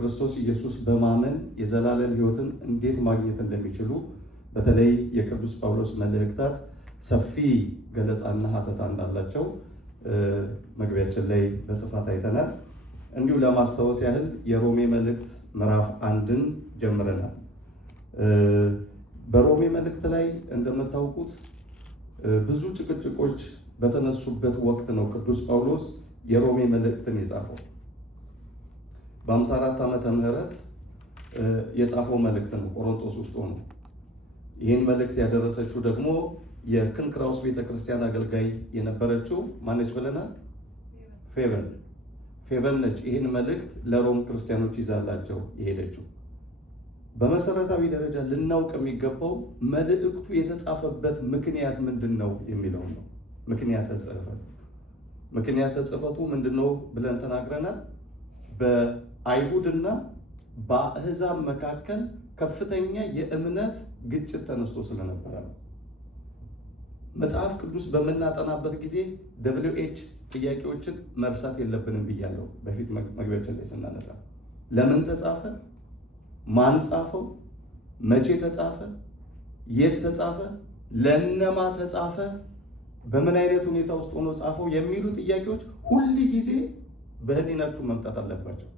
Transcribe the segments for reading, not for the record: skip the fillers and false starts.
በክርስቶስ ኢየሱስ በማመን የዘላለም ሕይወትን እንዴት ማግኘት እንደሚችሉ በተለይ የቅዱስ ጳውሎስ መልእክታት ሰፊ ገለጻና ሀተታ እንዳላቸው መግቢያችን ላይ በስፋት አይተናል። እንዲሁ ለማስታወስ ያህል የሮሜ መልእክት ምዕራፍ 1ን ጀምረናል። በሮሜ መልእክት ላይ እንደምታውቁት ብዙ ጭቅጭቆች በተነሱበት ወቅት ነው ቅዱስ ጳውሎስ የሮሜ መልእክትን የጻፈው። በ54 ዓመተ ምህረት የጻፈው መልእክት ነው ቆሮንቶስ ውስጥ ሆኖ። ይህን መልእክት ያደረሰችው ደግሞ የክንክራውስ ቤተክርስቲያን አገልጋይ የነበረችው ማነች ብለናል? ፌቨን ነች። ይህን መልእክት ለሮም ክርስቲያኖች ይዛላቸው የሄደችው። በመሰረታዊ ደረጃ ልናውቅ የሚገባው መልእክቱ የተጻፈበት ምክንያት ምንድን ነው የሚለው ነው። ምክንያተ ጽሕፈቱ ምንድን ነው ብለን ተናግረናል። በአይሁድና በአሕዛብ መካከል ከፍተኛ የእምነት ግጭት ተነስቶ ስለነበረ ነው። መጽሐፍ ቅዱስ በምናጠናበት ጊዜ WH ጥያቄዎችን መርሳት የለብንም ብያለሁ በፊት መግቢያችን ላይ ስናነሳ። ለምን ተጻፈ? ማን ጻፈው? መቼ ተጻፈ? የት ተጻፈ? ለነማ ተጻፈ? በምን አይነት ሁኔታ ውስጥ ሆኖ ጻፈው? የሚሉ ጥያቄዎች ሁል ጊዜ በህሊናችሁ መምጣት አለባቸው።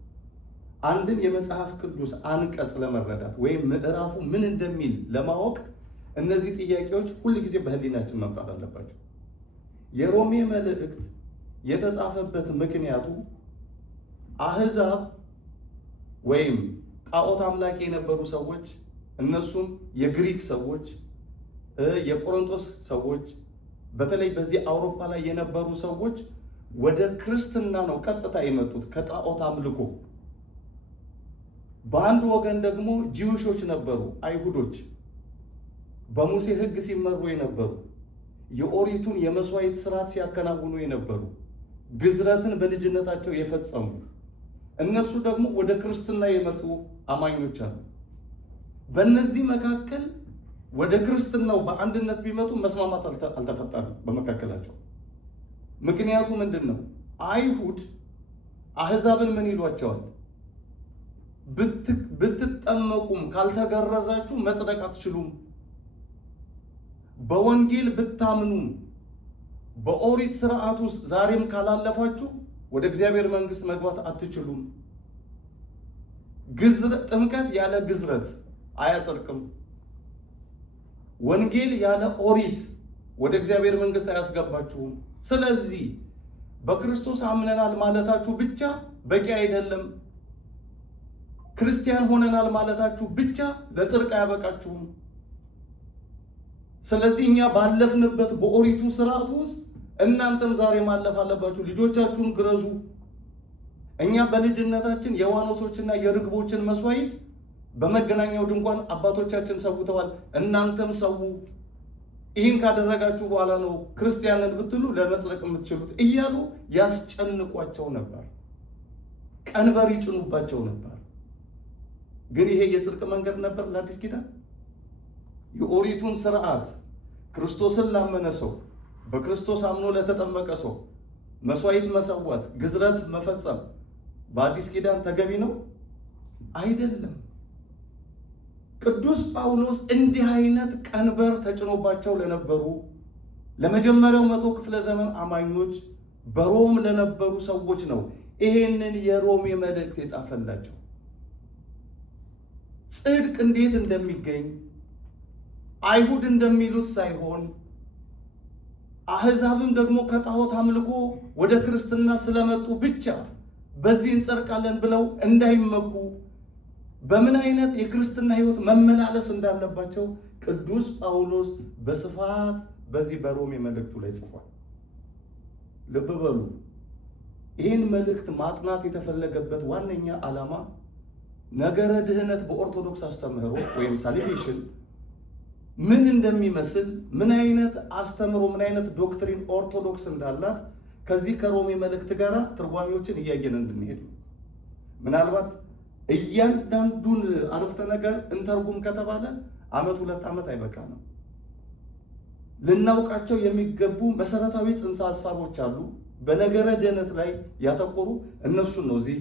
አንድን የመጽሐፍ ቅዱስ አንቀጽ ለመረዳት ወይም ምዕራፉ ምን እንደሚል ለማወቅ እነዚህ ጥያቄዎች ሁል ጊዜ በህሊናችን መምጣት አለባቸው። የሮሜ መልእክት የተጻፈበት ምክንያቱ አሕዛብ ወይም ጣዖት አምላኪ የነበሩ ሰዎች፣ እነሱም የግሪክ ሰዎች፣ የቆሮንቶስ ሰዎች፣ በተለይ በዚህ አውሮፓ ላይ የነበሩ ሰዎች ወደ ክርስትና ነው ቀጥታ የመጡት ከጣዖት አምልኮ። በአንድ ወገን ደግሞ ጂውሾች ነበሩ፣ አይሁዶች በሙሴ ሕግ ሲመሩ የነበሩ፣ የኦሪቱን የመስዋዕት ስርዓት ሲያከናውኑ የነበሩ፣ ግዝረትን በልጅነታቸው የፈጸሙ፣ እነሱ ደግሞ ወደ ክርስትና የመጡ አማኞች አሉ። በእነዚህ መካከል ወደ ክርስትናው በአንድነት ቢመጡ መስማማት አልተፈጠረም በመካከላቸው። ምክንያቱ ምንድን ነው? አይሁድ አሕዛብን ምን ይሏቸዋል? ብትጠመቁም ካልተገረዛችሁ መጽደቅ አትችሉም። በወንጌል ብታምኑም በኦሪት ስርዓት ውስጥ ዛሬም ካላለፋችሁ ወደ እግዚአብሔር መንግሥት መግባት አትችሉም። ጥምቀት ያለ ግዝረት አያጸድቅም። ወንጌል ያለ ኦሪት ወደ እግዚአብሔር መንግሥት አያስገባችሁም። ስለዚህ በክርስቶስ አምነናል ማለታችሁ ብቻ በቂ አይደለም። ክርስቲያን ሆነናል ማለታችሁ ብቻ ለጽድቅ አያበቃችሁም። ስለዚህ እኛ ባለፍንበት በኦሪቱ ስርዓት ውስጥ እናንተም ዛሬ ማለፍ አለባችሁ። ልጆቻችሁን ግረዙ። እኛ በልጅነታችን የዋኖሶችና የርግቦችን መስዋዕት በመገናኛው ድንኳን አባቶቻችን ሰውተዋል፣ እናንተም ሰው። ይህን ካደረጋችሁ በኋላ ነው ክርስቲያንን ብትሉ ለመጽደቅ የምትችሉት እያሉ ያስጨንቋቸው ነበር፣ ቀንበር ይጭኑባቸው ነበር። ግን ይሄ የጽድቅ መንገድ ነበር ለአዲስ ኪዳን? የኦሪቱን ስርዓት ክርስቶስን ላመነ ሰው፣ በክርስቶስ አምኖ ለተጠመቀ ሰው መስዋዕት መሰዋት፣ ግዝረት መፈጸም በአዲስ ኪዳን ተገቢ ነው? አይደለም። ቅዱስ ጳውሎስ እንዲህ አይነት ቀንበር ተጭኖባቸው ለነበሩ ለመጀመሪያው 100 ክፍለ ዘመን አማኞች በሮም ለነበሩ ሰዎች ነው ይሄንን የሮሜ መልእክት የጻፈላቸው። ጽድቅ እንዴት እንደሚገኝ አይሁድ እንደሚሉት ሳይሆን አሕዛብም ደግሞ ከጣዖት አምልኮ ወደ ክርስትና ስለመጡ ብቻ በዚህ እንጸድቃለን ብለው እንዳይመኩ በምን አይነት የክርስትና ሕይወት መመላለስ እንዳለባቸው ቅዱስ ጳውሎስ በስፋት በዚህ በሮሜ መልእክቱ ላይ ጽፏል። ልብ በሉ። ይህን መልእክት ማጥናት የተፈለገበት ዋነኛ ዓላማ ነገረ ድህነት በኦርቶዶክስ አስተምህሮ ወይም ሳልቬሽን ምን እንደሚመስል፣ ምን አይነት አስተምህሮ፣ ምን አይነት ዶክትሪን ኦርቶዶክስ እንዳላት ከዚህ ከሮሜ መልእክት ጋር ትርጓሜዎችን እያየን እንድንሄድ። ምናልባት እያንዳንዱን አረፍተ ነገር እንተርጉም ከተባለ 1-2 ዓመት አይበቃንም። ልናውቃቸው የሚገቡ መሰረታዊ ጽንሰ ሐሳቦች አሉ በነገረ ድህነት ላይ ያተኮሩ። እነሱን ነው እዚህ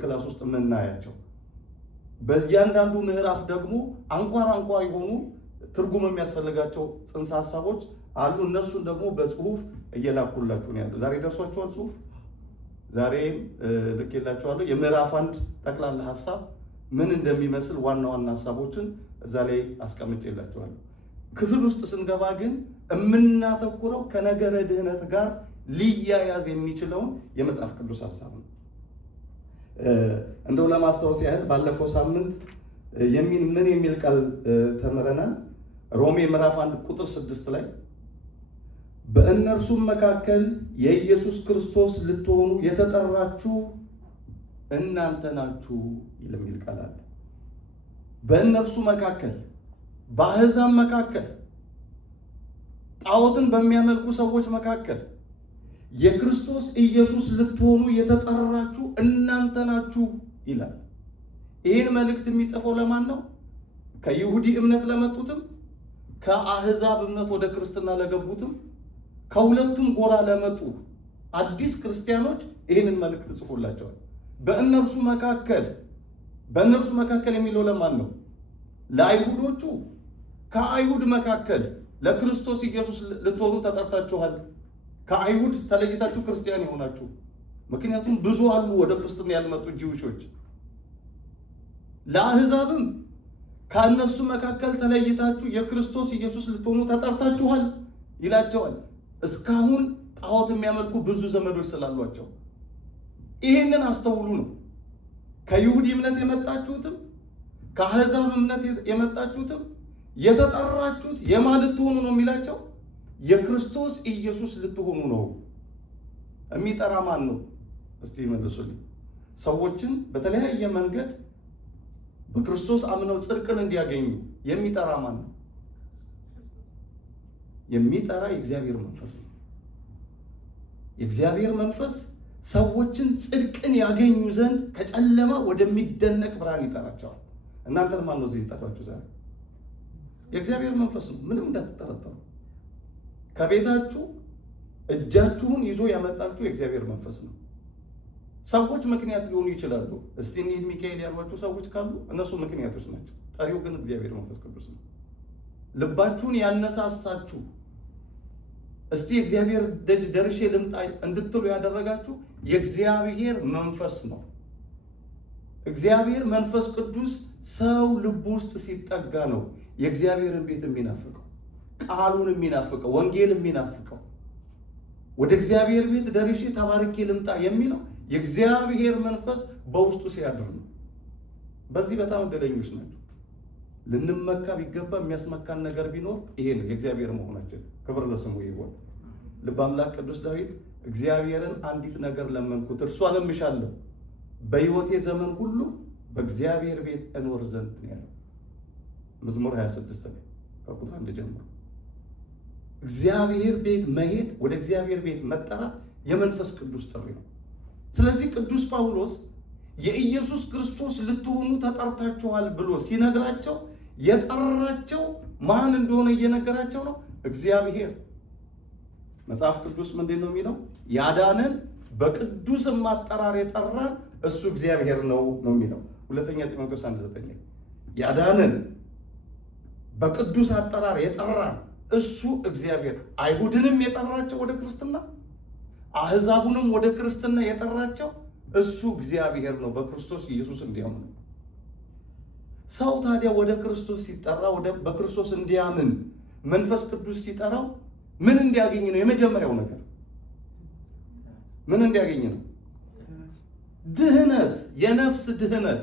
ክላስ ውስጥ የምናያቸው። በእያንዳንዱ ምዕራፍ ደግሞ አንኳር የሆኑ ትርጉም የሚያስፈልጋቸው ጽንሰ ሐሳቦች አሉ። እነሱን ደግሞ በጽሁፍ እየላኩላችሁ ነው ያለው። ዛሬ ደርሷችኋል ጽሁፍ? ዛሬ ልኬላችኋለሁ። የምዕራፍ 1 ጠቅላላ ሐሳብ ምን እንደሚመስል ዋና ሐሳቦችን እዛ ላይ አስቀምጬላችኋለሁ። ክፍል ውስጥ ስንገባ ግን የምናተኩረው ከነገረ ድህነት ጋር ሊያያዝ የሚችለውን የመጽሐፍ ቅዱስ ሐሳብ ነው። እንደው ለማስታወስ ያህል ባለፈው ሳምንት ምን የሚል ቃል ተምረናል? ሮሜ ምዕራፍ 1 ቁጥር 6 ላይ በእነርሱም መካከል የኢየሱስ ክርስቶስ ልትሆኑ የተጠራችሁ እናንተ ናችሁ የሚል ቃል አለ። በእነርሱ መካከል፣ በአሕዛብ መካከል፣ ጣዖትን በሚያመልኩ ሰዎች መካከል የክርስቶስ ኢየሱስ ልትሆኑ የተጠራችሁ እናንተ ናችሁ ይላል። ይህን መልእክት የሚጽፈው ለማን ነው? ከይሁዲ እምነት ለመጡትም፣ ከአሕዛብ እምነት ወደ ክርስትና ለገቡትም፣ ከሁለቱም ጎራ ለመጡ አዲስ ክርስቲያኖች ይህንን መልእክት ጽፎላቸዋል። በእነርሱ መካከል የሚለው ለማን ነው? ለአይሁዶቹ። ከአይሁድ መካከል ለክርስቶስ ኢየሱስ ልትሆኑ ተጠርታችኋል። ከአይሁድ ተለይታችሁ ክርስቲያን የሆናችሁ። ምክንያቱም ብዙ አሉ ወደ ክርስትና ያልመጡ ጂውሾች። ለአሕዛብም ከእነሱ መካከል ተለይታችሁ የክርስቶስ ኢየሱስ ልትሆኑ ተጠርታችኋል ይላቸዋል። እስካሁን ጣዖት የሚያመልኩ ብዙ ዘመዶች ስላሏቸው ይሄንን አስተውሉ ነው። ከይሁዲ እምነት የመጣችሁትም ከአሕዛብ እምነት የመጣችሁትም የተጠራችሁት የማን ልትሆኑ ነው የሚላቸው? የክርስቶስ ኢየሱስ ልትሆኑ ነው። የሚጠራ ማን ነው? እስቲ መልሱልኝ። ሰዎችን በተለያየ መንገድ በክርስቶስ አምነው ጽድቅን እንዲያገኙ የሚጠራ ማን ነው? የሚጠራ የእግዚአብሔር መንፈስ ነው። የእግዚአብሔር መንፈስ ሰዎችን ጽድቅን ያገኙ ዘንድ ከጨለማ ወደሚደነቅ ብርሃን ይጠራቸዋል። እናንተን ማን ነው እዚህ ይጠራችሁ ዛሬ? የእግዚአብሔር መንፈስ ነው። ምንም እንዳትጠረጠሩ። ከቤታችሁ እጃችሁን ይዞ ያመጣችሁ የእግዚአብሔር መንፈስ ነው። ሰዎች ምክንያት ሊሆኑ ይችላሉ። እስቲ እንሂድ ሚካኤል ያሏችሁ ሰዎች ካሉ እነሱ ምክንያቶች ናቸው። ጠሪው ግን እግዚአብሔር መንፈስ ቅዱስ ነው። ልባችሁን ያነሳሳችሁ እስቲ እግዚአብሔር ደጅ ደርሼ ልምጣ እንድትሉ ያደረጋችሁ የእግዚአብሔር መንፈስ ነው። እግዚአብሔር መንፈስ ቅዱስ ሰው ልብ ውስጥ ሲጠጋ ነው የእግዚአብሔርን ቤት የሚናፍቀው፣ ቃሉን የሚናፍቀው፣ ወንጌል የሚናፍቀው። ወደ እግዚአብሔር ቤት ደርሼ ተባርኬ ልምጣ የሚለው የእግዚአብሔር መንፈስ በውስጡ ሲያድር ነው። በዚህ በጣም እድለኞች ናቸው። ልንመካ ቢገባ የሚያስመካን ነገር ቢኖር ይሄ ነው፣ የእግዚአብሔር መሆናችን። ክብር ለስሙ ይሁን። ልበ አምላክ ቅዱስ ዳዊት እግዚአብሔርን አንዲት ነገር ለመንኩት እርሷንም እሻለሁ፣ በሕይወቴ ዘመን ሁሉ በእግዚአብሔር ቤት እኖር ዘንድ ነው ያለው። መዝሙር 26 ላይ ከቁጥር 1 ጀምሮ እግዚአብሔር ቤት መሄድ፣ ወደ እግዚአብሔር ቤት መጠራት የመንፈስ ቅዱስ ጥሪ ነው። ስለዚህ ቅዱስ ጳውሎስ የኢየሱስ ክርስቶስ ልትሆኑ ተጠርታችኋል ብሎ ሲነግራቸው የጠራቸው ማን እንደሆነ እየነገራቸው ነው። እግዚአብሔር። መጽሐፍ ቅዱስ ምንድን ነው የሚለው? ያዳነን በቅዱስም አጠራር የጠራን እሱ እግዚአብሔር ነው የሚለው። ሁለተኛ ጢሞቴዎስ 1:9 ያዳነን በቅዱስ አጠራር የጠራን እሱ እግዚአብሔር። አይሁድንም የጠራቸው ወደ ክርስትና፣ አሕዛቡንም ወደ ክርስትና የጠራቸው እሱ እግዚአብሔር ነው፣ በክርስቶስ ኢየሱስ እንዲያምኑ። ሰው ታዲያ ወደ ክርስቶስ ሲጠራ፣ በክርስቶስ እንዲያምን መንፈስ ቅዱስ ሲጠራው ምን እንዲያገኝ ነው? የመጀመሪያው ነገር ምን እንዲያገኝ ነው? ድህነት፣ የነፍስ ድህነት።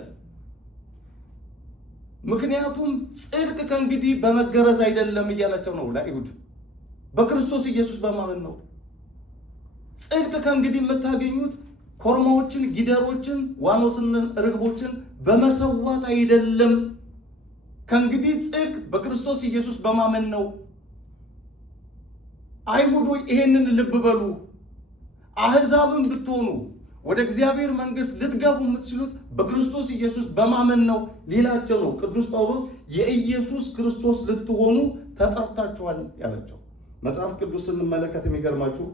ምክንያቱም ጽድቅ ከእንግዲህ በመገረዝ አይደለም እያላቸው ነው ለአይሁድ፣ በክርስቶስ ኢየሱስ በማመን ነው። ጽድቅ ከእንግዲህ የምታገኙት ኮርማዎችን፣ ጊደሮችን፣ ዋኖስን፣ ርግቦችን በመሰዋት አይደለም። ከእንግዲህ ጽድቅ በክርስቶስ ኢየሱስ በማመን ነው። አይሁዶች ይሄንን ልብ በሉ። አሕዛብን ብትሆኑ ወደ እግዚአብሔር መንግሥት ልትገቡ የምትችሉት በክርስቶስ ኢየሱስ በማመን ነው ሌላቸው ነው ቅዱስ ጳውሎስ የኢየሱስ ክርስቶስ ልትሆኑ ተጠርታችኋል ያላቸው። መጽሐፍ ቅዱስ ስንመለከት የሚገርማችሁ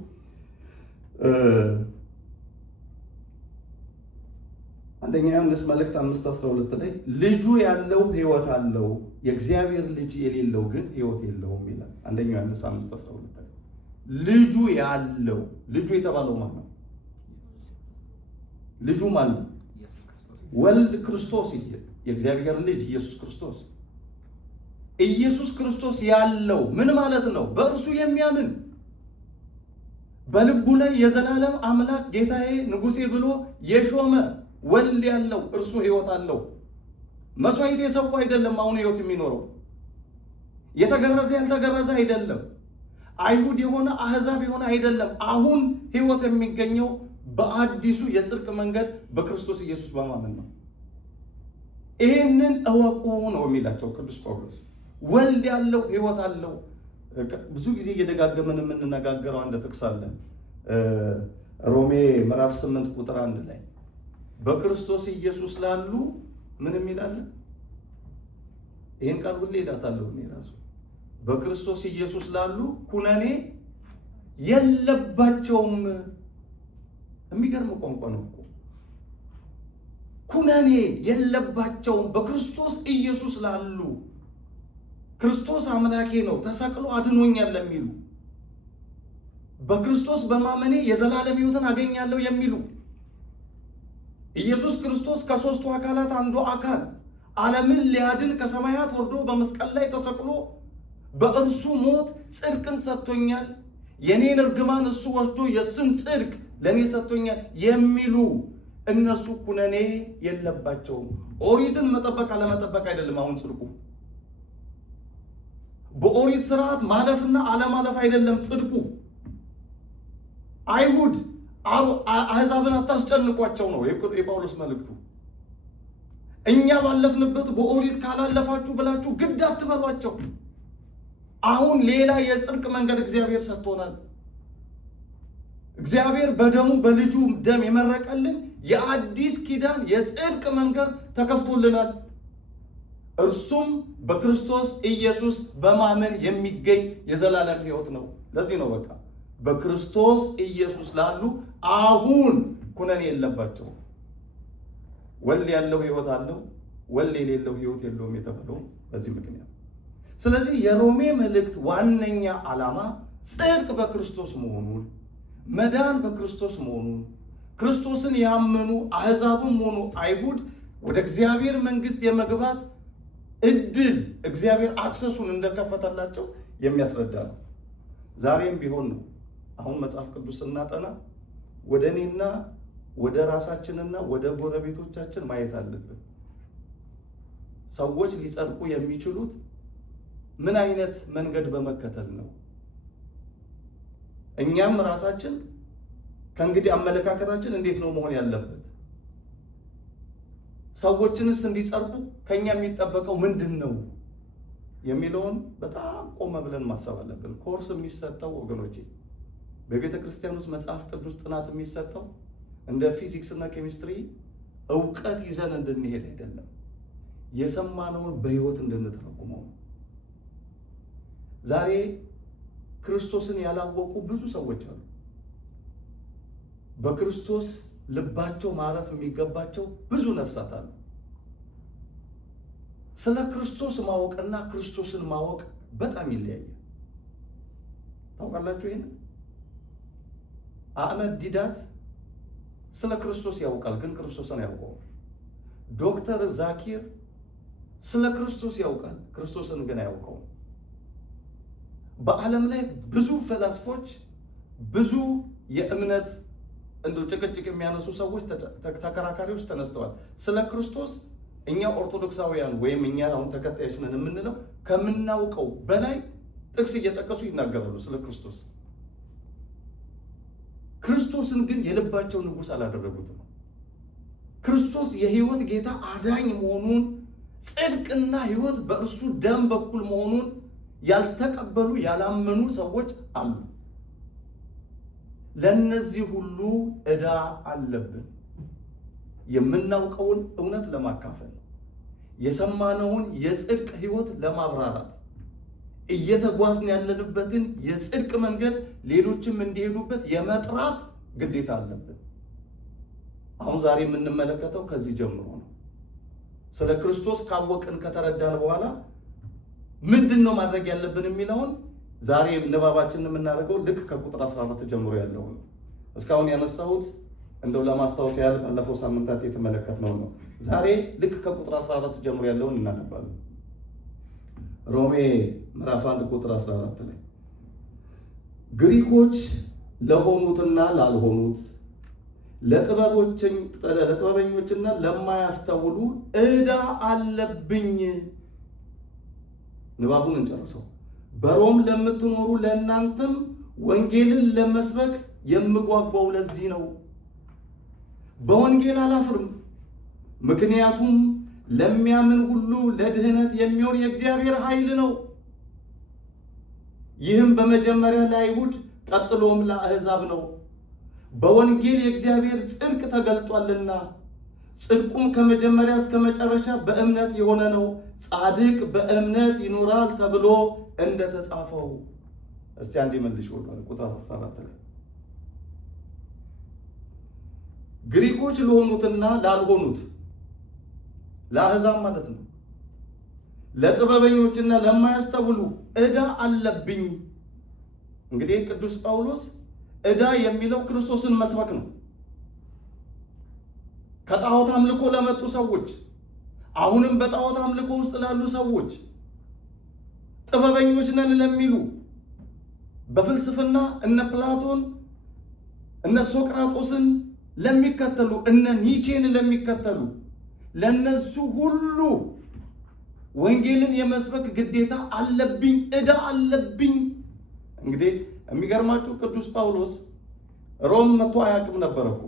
አንደኛ ዮሐንስ መልእክት 5:12 ላይ ልጁ ያለው ሕይወት አለው፣ የእግዚአብሔር ልጅ የሌለው ግን ሕይወት የለውም ይላል። አንደኛ ዮሐንስ 5:12 ላይ ልጁ ያለው፣ ልጁ የተባለው ማን ነው? ልጁ ማን ነው? ወልድ ክርስቶስ፣ የእግዚአብሔር ልጅ ኢየሱስ ክርስቶስ። ኢየሱስ ክርስቶስ ያለው ምን ማለት ነው? በእርሱ የሚያምን በልቡ ላይ የዘላለም አምላክ ጌታዬ ንጉሴ ብሎ የሾመ ወልድ ያለው እርሱ ሕይወት አለው። መስዋዕት የሰው አይደለም። አሁን ሕይወት የሚኖረው የተገረዘ ያልተገረዘ አይደለም። አይሁድ የሆነ አሕዛብ የሆነ አይደለም። አሁን ሕይወት የሚገኘው በአዲሱ የጽድቅ መንገድ በክርስቶስ ኢየሱስ በማመን ነው። ይህንን እወቁ ነው የሚላቸው ቅዱስ ጳውሎስ። ወልድ ያለው ሕይወት አለው። ብዙ ጊዜ እየደጋገመን የምንነጋገረው አንድ ጥቅስ አለን። ሮሜ ምዕራፍ 8 ቁጥር 1 ላይ በክርስቶስ ኢየሱስ ላሉ ምን የሚላል? ይሄን ቃል ሁሌ እላታለሁ እኔ ራሱ። በክርስቶስ ኢየሱስ ላሉ ኩነኔ የለባቸውም። የሚገርም ቋንቋ ነው እኮ። ኩነኔ የለባቸውም በክርስቶስ ኢየሱስ ላሉ። ክርስቶስ አምላኬ ነው ተሰቅሎ አድኖኛል ለሚሉ፣ በክርስቶስ በማመኔ የዘላለም ሕይወትን አገኛለሁ የሚሉ፣ ኢየሱስ ክርስቶስ ከሦስቱ አካላት አንዱ አካል ዓለምን ሊያድን ከሰማያት ወርዶ በመስቀል ላይ ተሰቅሎ በእርሱ ሞት ጽድቅን ሰጥቶኛል፣ የኔን እርግማን እሱ ወስዶ የእሱን ጽድቅ ለእኔ ሰጥቶኛል የሚሉ እነሱ ኩነኔ የለባቸውም። ኦሪትን መጠበቅ አለመጠበቅ አይደለም አሁን ጽድቁ። በኦሪት ስርዓት ማለፍና አለማለፍ አይደለም ጽድቁ። አይሁድ አሕዛብን አታስጨንቋቸው ነው የጳውሎስ መልእክቱ። እኛ ባለፍንበት በኦሪት ካላለፋችሁ ብላችሁ ግድ አትበሏቸው። አሁን ሌላ የጽድቅ መንገድ እግዚአብሔር ሰጥቶናል። እግዚአብሔር በደሙ በልጁ ደም የመረቀልን የአዲስ ኪዳን የጽድቅ መንገድ ተከፍቶልናል። እርሱም በክርስቶስ ኢየሱስ በማመን የሚገኝ የዘላለም ሕይወት ነው። ለዚህ ነው በቃ በክርስቶስ ኢየሱስ ላሉ አሁን ኩነኔ የለባቸው። ወልድ ያለው ሕይወት አለው፣ ወልድ የሌለው ሕይወት የለውም የተባለው በዚህ ምክንያት። ስለዚህ የሮሜ መልእክት ዋነኛ ዓላማ ጽድቅ በክርስቶስ መሆኑን፣ መዳን በክርስቶስ መሆኑን፣ ክርስቶስን ያመኑ አሕዛብም ሆኑ አይሁድ ወደ እግዚአብሔር መንግሥት የመግባት እድል እግዚአብሔር አክሰሱን እንደከፈተላቸው የሚያስረዳ ነው። ዛሬም ቢሆን ነው። አሁን መጽሐፍ ቅዱስ ስናጠና ወደ እኔና ወደ ራሳችንና ወደ ጎረቤቶቻችን ማየት አለብን። ሰዎች ሊጸድቁ የሚችሉት ምን አይነት መንገድ በመከተል ነው? እኛም ራሳችን ከእንግዲህ አመለካከታችን እንዴት ነው መሆን ያለበት? ሰዎችንስ እንዲጸድቁ ከኛ የሚጠበቀው ምንድን ነው የሚለውን በጣም ቆመ ብለን ማሰብ አለብን። ኮርስ የሚሰጠው ወገኖቼ በቤተ ክርስቲያን ውስጥ መጽሐፍ ቅዱስ ጥናት የሚሰጠው እንደ ፊዚክስ እና ኬሚስትሪ እውቀት ይዘን እንድንሄድ አይደለም፣ የሰማነውን በሕይወት እንድንተረጉመው ነው። ዛሬ ክርስቶስን ያላወቁ ብዙ ሰዎች አሉ። በክርስቶስ ልባቸው ማረፍ የሚገባቸው ብዙ ነፍሳት አሉ። ስለ ክርስቶስ ማወቅና ክርስቶስን ማወቅ በጣም ይለያያል። ታውቃላችሁ ይሄን? አህመድ ዲዳት ስለ ክርስቶስ ያውቃል፣ ግን ክርስቶስን አያውቀውም። ዶክተር ዛኪር ስለ ክርስቶስ ያውቃል፣ ክርስቶስን ግን አያውቀውም። በዓለም ላይ ብዙ ፈላስፎች፣ ብዙ የእምነት እንደው ጭቅጭቅ የሚያነሱ ሰዎች፣ ተከራካሪዎች ተነስተዋል። ስለ ክርስቶስ እኛ ኦርቶዶክሳውያን ወይም እኛ አሁን ተከታዮች ነን የምንለው ከምናውቀው በላይ ጥቅስ እየጠቀሱ ይናገራሉ ስለ ክርስቶስ። ክርስቶስን ግን የልባቸው ንጉሥ አላደረጉትም። ክርስቶስ የሕይወት ጌታ አዳኝ መሆኑን፣ ጽድቅና ሕይወት በእርሱ ደም በኩል መሆኑን ያልተቀበሉ ያላመኑ ሰዎች አሉ። ለነዚህ ሁሉ ዕዳ አለብን። የምናውቀውን እውነት ለማካፈል፣ የሰማነውን የጽድቅ ሕይወት ለማብራራት፣ እየተጓዝን ያለንበትን የጽድቅ መንገድ ሌሎችም እንዲሄዱበት የመጥራት ግዴታ አለብን። አሁን ዛሬ የምንመለከተው ከዚህ ጀምሮ ነው። ስለ ክርስቶስ ካወቅን ከተረዳን በኋላ ምንድነው ማድረግ ያለብን የሚለውን ዛሬ ንባባችንን የምናደርገው ልክ ከቁጥር 14 ጀምሮ ያለው ነው። እስካሁን ያነሳሁት እንደው ለማስታወስ ያህል ባለፈው ሳምንታት የተመለከትነው ነው። ዛሬ ልክ ከቁጥር 14 ጀምሮ ያለውን እናነባለን። ሮሜ ምዕራፍ 1 ቁጥር 14 ላይ ግሪኮች ለሆኑትና ላልሆኑት ለጥበበኞችና ለማያስተውሉ ዕዳ አለብኝ። ንባቡን እንጨርሰው። በሮም ለምትኖሩ ለእናንተም ወንጌልን ለመስበክ የምጓጓው ለዚህ ነው። በወንጌል አላፍርም፣ ምክንያቱም ለሚያምን ሁሉ ለድህነት የሚሆን የእግዚአብሔር ኃይል ነው። ይህም በመጀመሪያ ለአይሁድ ቀጥሎም ለአሕዛብ ነው። በወንጌል የእግዚአብሔር ጽድቅ ተገልጧልና፣ ጽድቁም ከመጀመሪያ እስከ መጨረሻ በእምነት የሆነ ነው። ጻድቅ በእምነት ይኖራል ተብሎ እንደተጻፈው። እስቲ አንዴ መልሽ ወጣው ቁጥር 14 ላይ ግሪኮች ለሆኑትና ላልሆኑት ለአሕዛብ ማለት ነው፣ ለጥበበኞችና ለማያስተውሉ ዕዳ አለብኝ። እንግዲህ ቅዱስ ጳውሎስ ዕዳ የሚለው ክርስቶስን መስበክ ነው። ከጣዖት አምልኮ ለመጡ ሰዎች፣ አሁንም በጣዖት አምልኮ ውስጥ ላሉ ሰዎች፣ ጥበበኞች ነን ለሚሉ፣ በፍልስፍና እነ ፕላቶን እነ ሶቅራጦስን ለሚከተሉ፣ እነ ኒቼን ለሚከተሉ ለነሱ ሁሉ ወንጌልን የመስበክ ግዴታ አለብኝ፣ ዕዳ አለብኝ። እንግዲህ የሚገርማችሁ ቅዱስ ጳውሎስ ሮም መጥቶ አያውቅም ነበር እኮ፣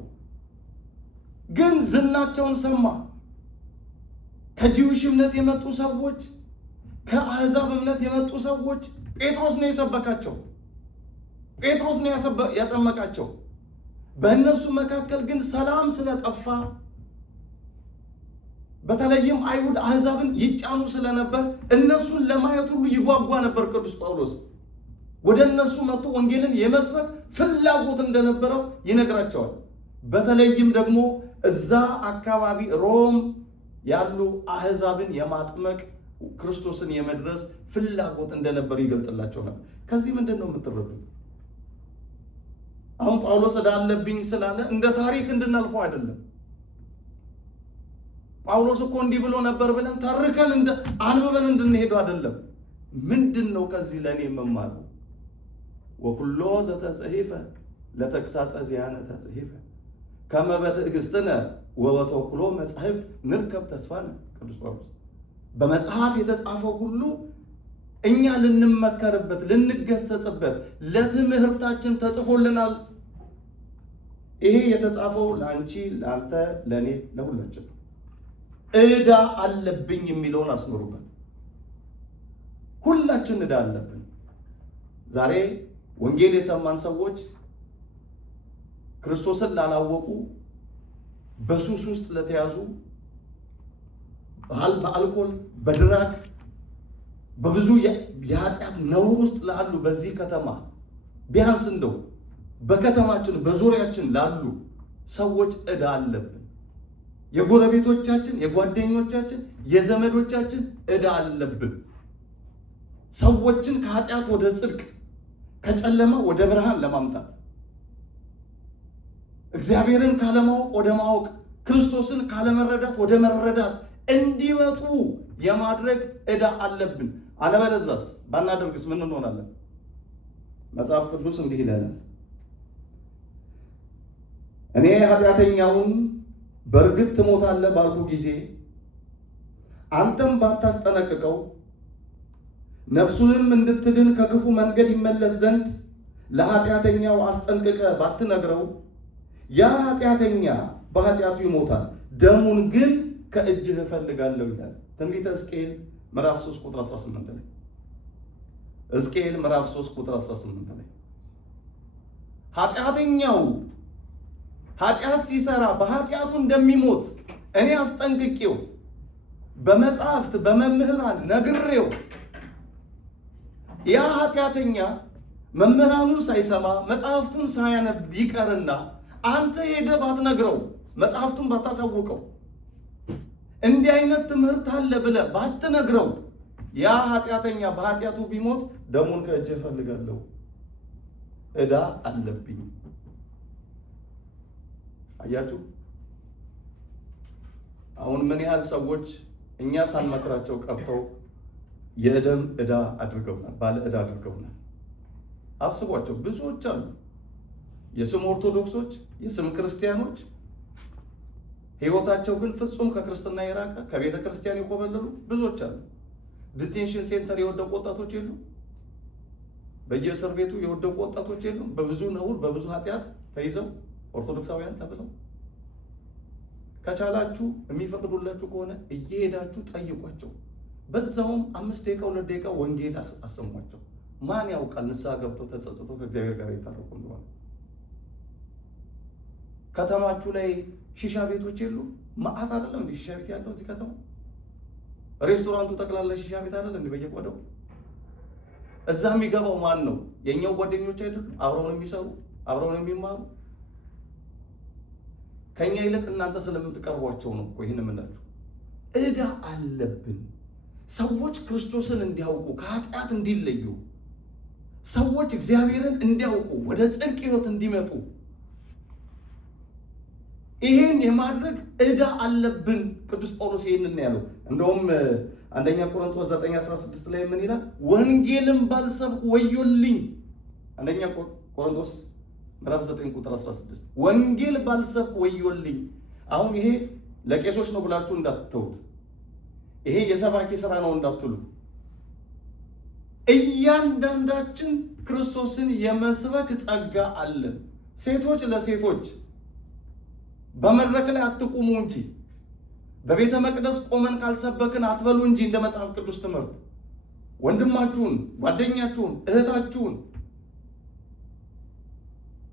ግን ዝናቸውን ሰማ። ከጂውሽ እምነት የመጡ ሰዎች፣ ከአሕዛብ እምነት የመጡ ሰዎች ጴጥሮስ ነው የሰበካቸው፣ ጴጥሮስ ነው ያጠመቃቸው። በእነሱ መካከል ግን ሰላም ስለጠፋ፣ በተለይም አይሁድ አሕዛብን ይጫኑ ስለነበር እነሱን ለማየት ሁሉ ይጓጓ ነበር ቅዱስ ጳውሎስ። ወደ እነሱ መጥቶ ወንጌልን የመስበክ ፍላጎት እንደነበረው ይነግራቸዋል። በተለይም ደግሞ እዛ አካባቢ ሮም ያሉ አሕዛብን የማጥመቅ ክርስቶስን የመድረስ ፍላጎት እንደነበር ይገልጥላቸው ነበር። ከዚህ ምንድን ነው የምትረዱት? አሁን ጳውሎስ ዕዳ አለብኝ ስላለ እንደ ታሪክ እንድናልፈው አይደለም። ጳውሎስ እኮ እንዲህ ብሎ ነበር ብለን ተርከን አንብበን እንድንሄዱ አይደለም። ምንድን ነው ከዚህ ለእኔ የምማረው? ወኩሎ ዘተጽሒፈ ለተግሣጸ ዚአነ ተጽሒፈ ከመ በትዕግሥትነ ወበተወኩሎ መጻሕፍት ንርከብ ተስፋነ። ቅዱስ ጳውሎስ በመጽሐፍ የተጻፈው ሁሉ እኛ ልንመከርበት፣ ልንገሰጽበት፣ ለትምህርታችን ተጽፎልናል። ይሄ የተጻፈው ለአንቺ፣ ለአንተ፣ ለእኔ፣ ለሁላችን። ዕዳ አለብኝ የሚለውን አስምሩበት። ሁላችን ዕዳ አለብን። ዛሬ ወንጌል የሰማን ሰዎች ክርስቶስን ላላወቁ፣ በሱስ ውስጥ ለተያዙ፣ በአልኮል፣ በድራግ፣ በብዙ የኃጢአት ነውር ውስጥ ላሉ በዚህ ከተማ ቢያንስ እንደው በከተማችን በዙሪያችን ላሉ ሰዎች ዕዳ አለብን። የጎረቤቶቻችን፣ የጓደኞቻችን፣ የዘመዶቻችን ዕዳ አለብን። ሰዎችን ከኃጢአት ወደ ጽድቅ፣ ከጨለማ ወደ ብርሃን ለማምጣት፣ እግዚአብሔርን ካለማወቅ ወደ ማወቅ፣ ክርስቶስን ካለመረዳት ወደ መረዳት እንዲመጡ የማድረግ ዕዳ አለብን። አለበለዛስ ባናደርግስ ምን እንሆናለን? መጽሐፍ ቅዱስ እንዲህ ይለናል፣ እኔ ኃጢአተኛውን በእርግጥ ትሞታለህ ባልኩ ጊዜ አንተም ባታስጠነቅቀው፣ ነፍሱንም እንድትድን ከክፉ መንገድ ይመለስ ዘንድ ለኃጢአተኛው አስጠንቅቀ ባትነግረው፣ ያ ኃጢአተኛ በኃጢአቱ ይሞታል፣ ደሙን ግን ከእጅህ እፈልጋለሁ ይላል። ትንቢተ ሕዝቅኤል ምዕራፍ 3 ቁጥር 18 ላይ ሕዝቅኤል ምዕራፍ 3 ቁጥር 18 ላይ ኃጢአተኛው ኃጢአት ሲሰራ በኃጢአቱ እንደሚሞት እኔ አስጠንቅቄው በመጽሐፍት በመምህራን ነግሬው፣ ያ ኃጢአተኛ መምህራኑን ሳይሰማ መጽሐፍቱን ሳያነብ ይቀርና አንተ ሄደህ ባትነግረው መጽሐፍቱን ባታሳውቀው፣ እንዲህ አይነት ትምህርት አለ ብለህ ባትነግረው ያ ኃጢአተኛ በኃጢአቱ ቢሞት ደሙን ከእጅህ እፈልጋለሁ፣ ዕዳ አለብኝ። አያችሁ አሁን ምን ያህል ሰዎች እኛ ሳንመክራቸው ቀርተው የደም ዕዳ አድርገውናል፣ ባለ ዕዳ አድርገውናል። አስቧቸው። ብዙዎች አሉ፣ የስም ኦርቶዶክሶች፣ የስም ክርስቲያኖች፣ ሕይወታቸው ግን ፍጹም ከክርስትና የራቀ ከቤተ ክርስቲያን የኮበለሉ ብዙዎች አሉ። ዲቴንሽን ሴንተር የወደቁ ወጣቶች የሉ? በየእስር ቤቱ የወደቁ ወጣቶች የሉ? በብዙ ነውር በብዙ ኃጢአት ተይዘው ኦርቶዶክሳውያን ተብለው። ከቻላችሁ የሚፈቅዱላችሁ ከሆነ እየሄዳችሁ ጠይቋቸው። በዛውም 5 ደቂቃ 2 ደቂቃ ወንጌል አሰሟቸው። ማን ያውቃል ንስሐ ገብተው ተጸጽተው ከእግዚአብሔር ጋር የታረቁ እንደሆነ። ከተማችሁ ላይ ሺሻ ቤቶች የሉ? መዓት አይደለም እንዴ ሺሻ ቤት ያለው እዚህ ከተማ? ሬስቶራንቱ ጠቅላላ ሺሻ ቤት አይደለም እንዴ በየቆዳው? እዛ የሚገባው ማን ነው? የኛው ጓደኞች አይደሉ? አብረውን የሚሰሩ አብረውን የሚማሩ። ከኛ ይልቅ እናንተ ስለምትቀርቧቸው ነው እኮ ይሄን የምናችሁ። ዕዳ አለብን። ሰዎች ክርስቶስን እንዲያውቁ ከኃጢአት እንዲለዩ፣ ሰዎች እግዚአብሔርን እንዲያውቁ ወደ ጽድቅ ሕይወት እንዲመጡ ይሄን የማድረግ ዕዳ አለብን። ቅዱስ ጳውሎስ ይሄንን ያለው እንደውም አንደኛ ቆሮንቶስ 9:16 ላይ ምን ይላል? ወንጌልን ባልሰብክ ወዮልኝ። አንደኛ ቆሮንቶስ ምዕራፍ 9 ቁጥር 16 ወንጌል ባልሰብክ ወዮልኝ። አሁን ይሄ ለቄሶች ነው ብላችሁ እንዳትተውት፣ ይሄ የሰባኪ ስራ ነው እንዳትሉ። እያንዳንዳችን ክርስቶስን የመስበክ ጸጋ አለን። ሴቶች ለሴቶች በመድረክ ላይ አትቁሙ እንጂ በቤተ መቅደስ ቆመን ካልሰበክን አትበሉ እንጂ እንደ መጽሐፍ ቅዱስ ትምህርት ወንድማችሁን፣ ጓደኛችሁን፣ እህታችሁን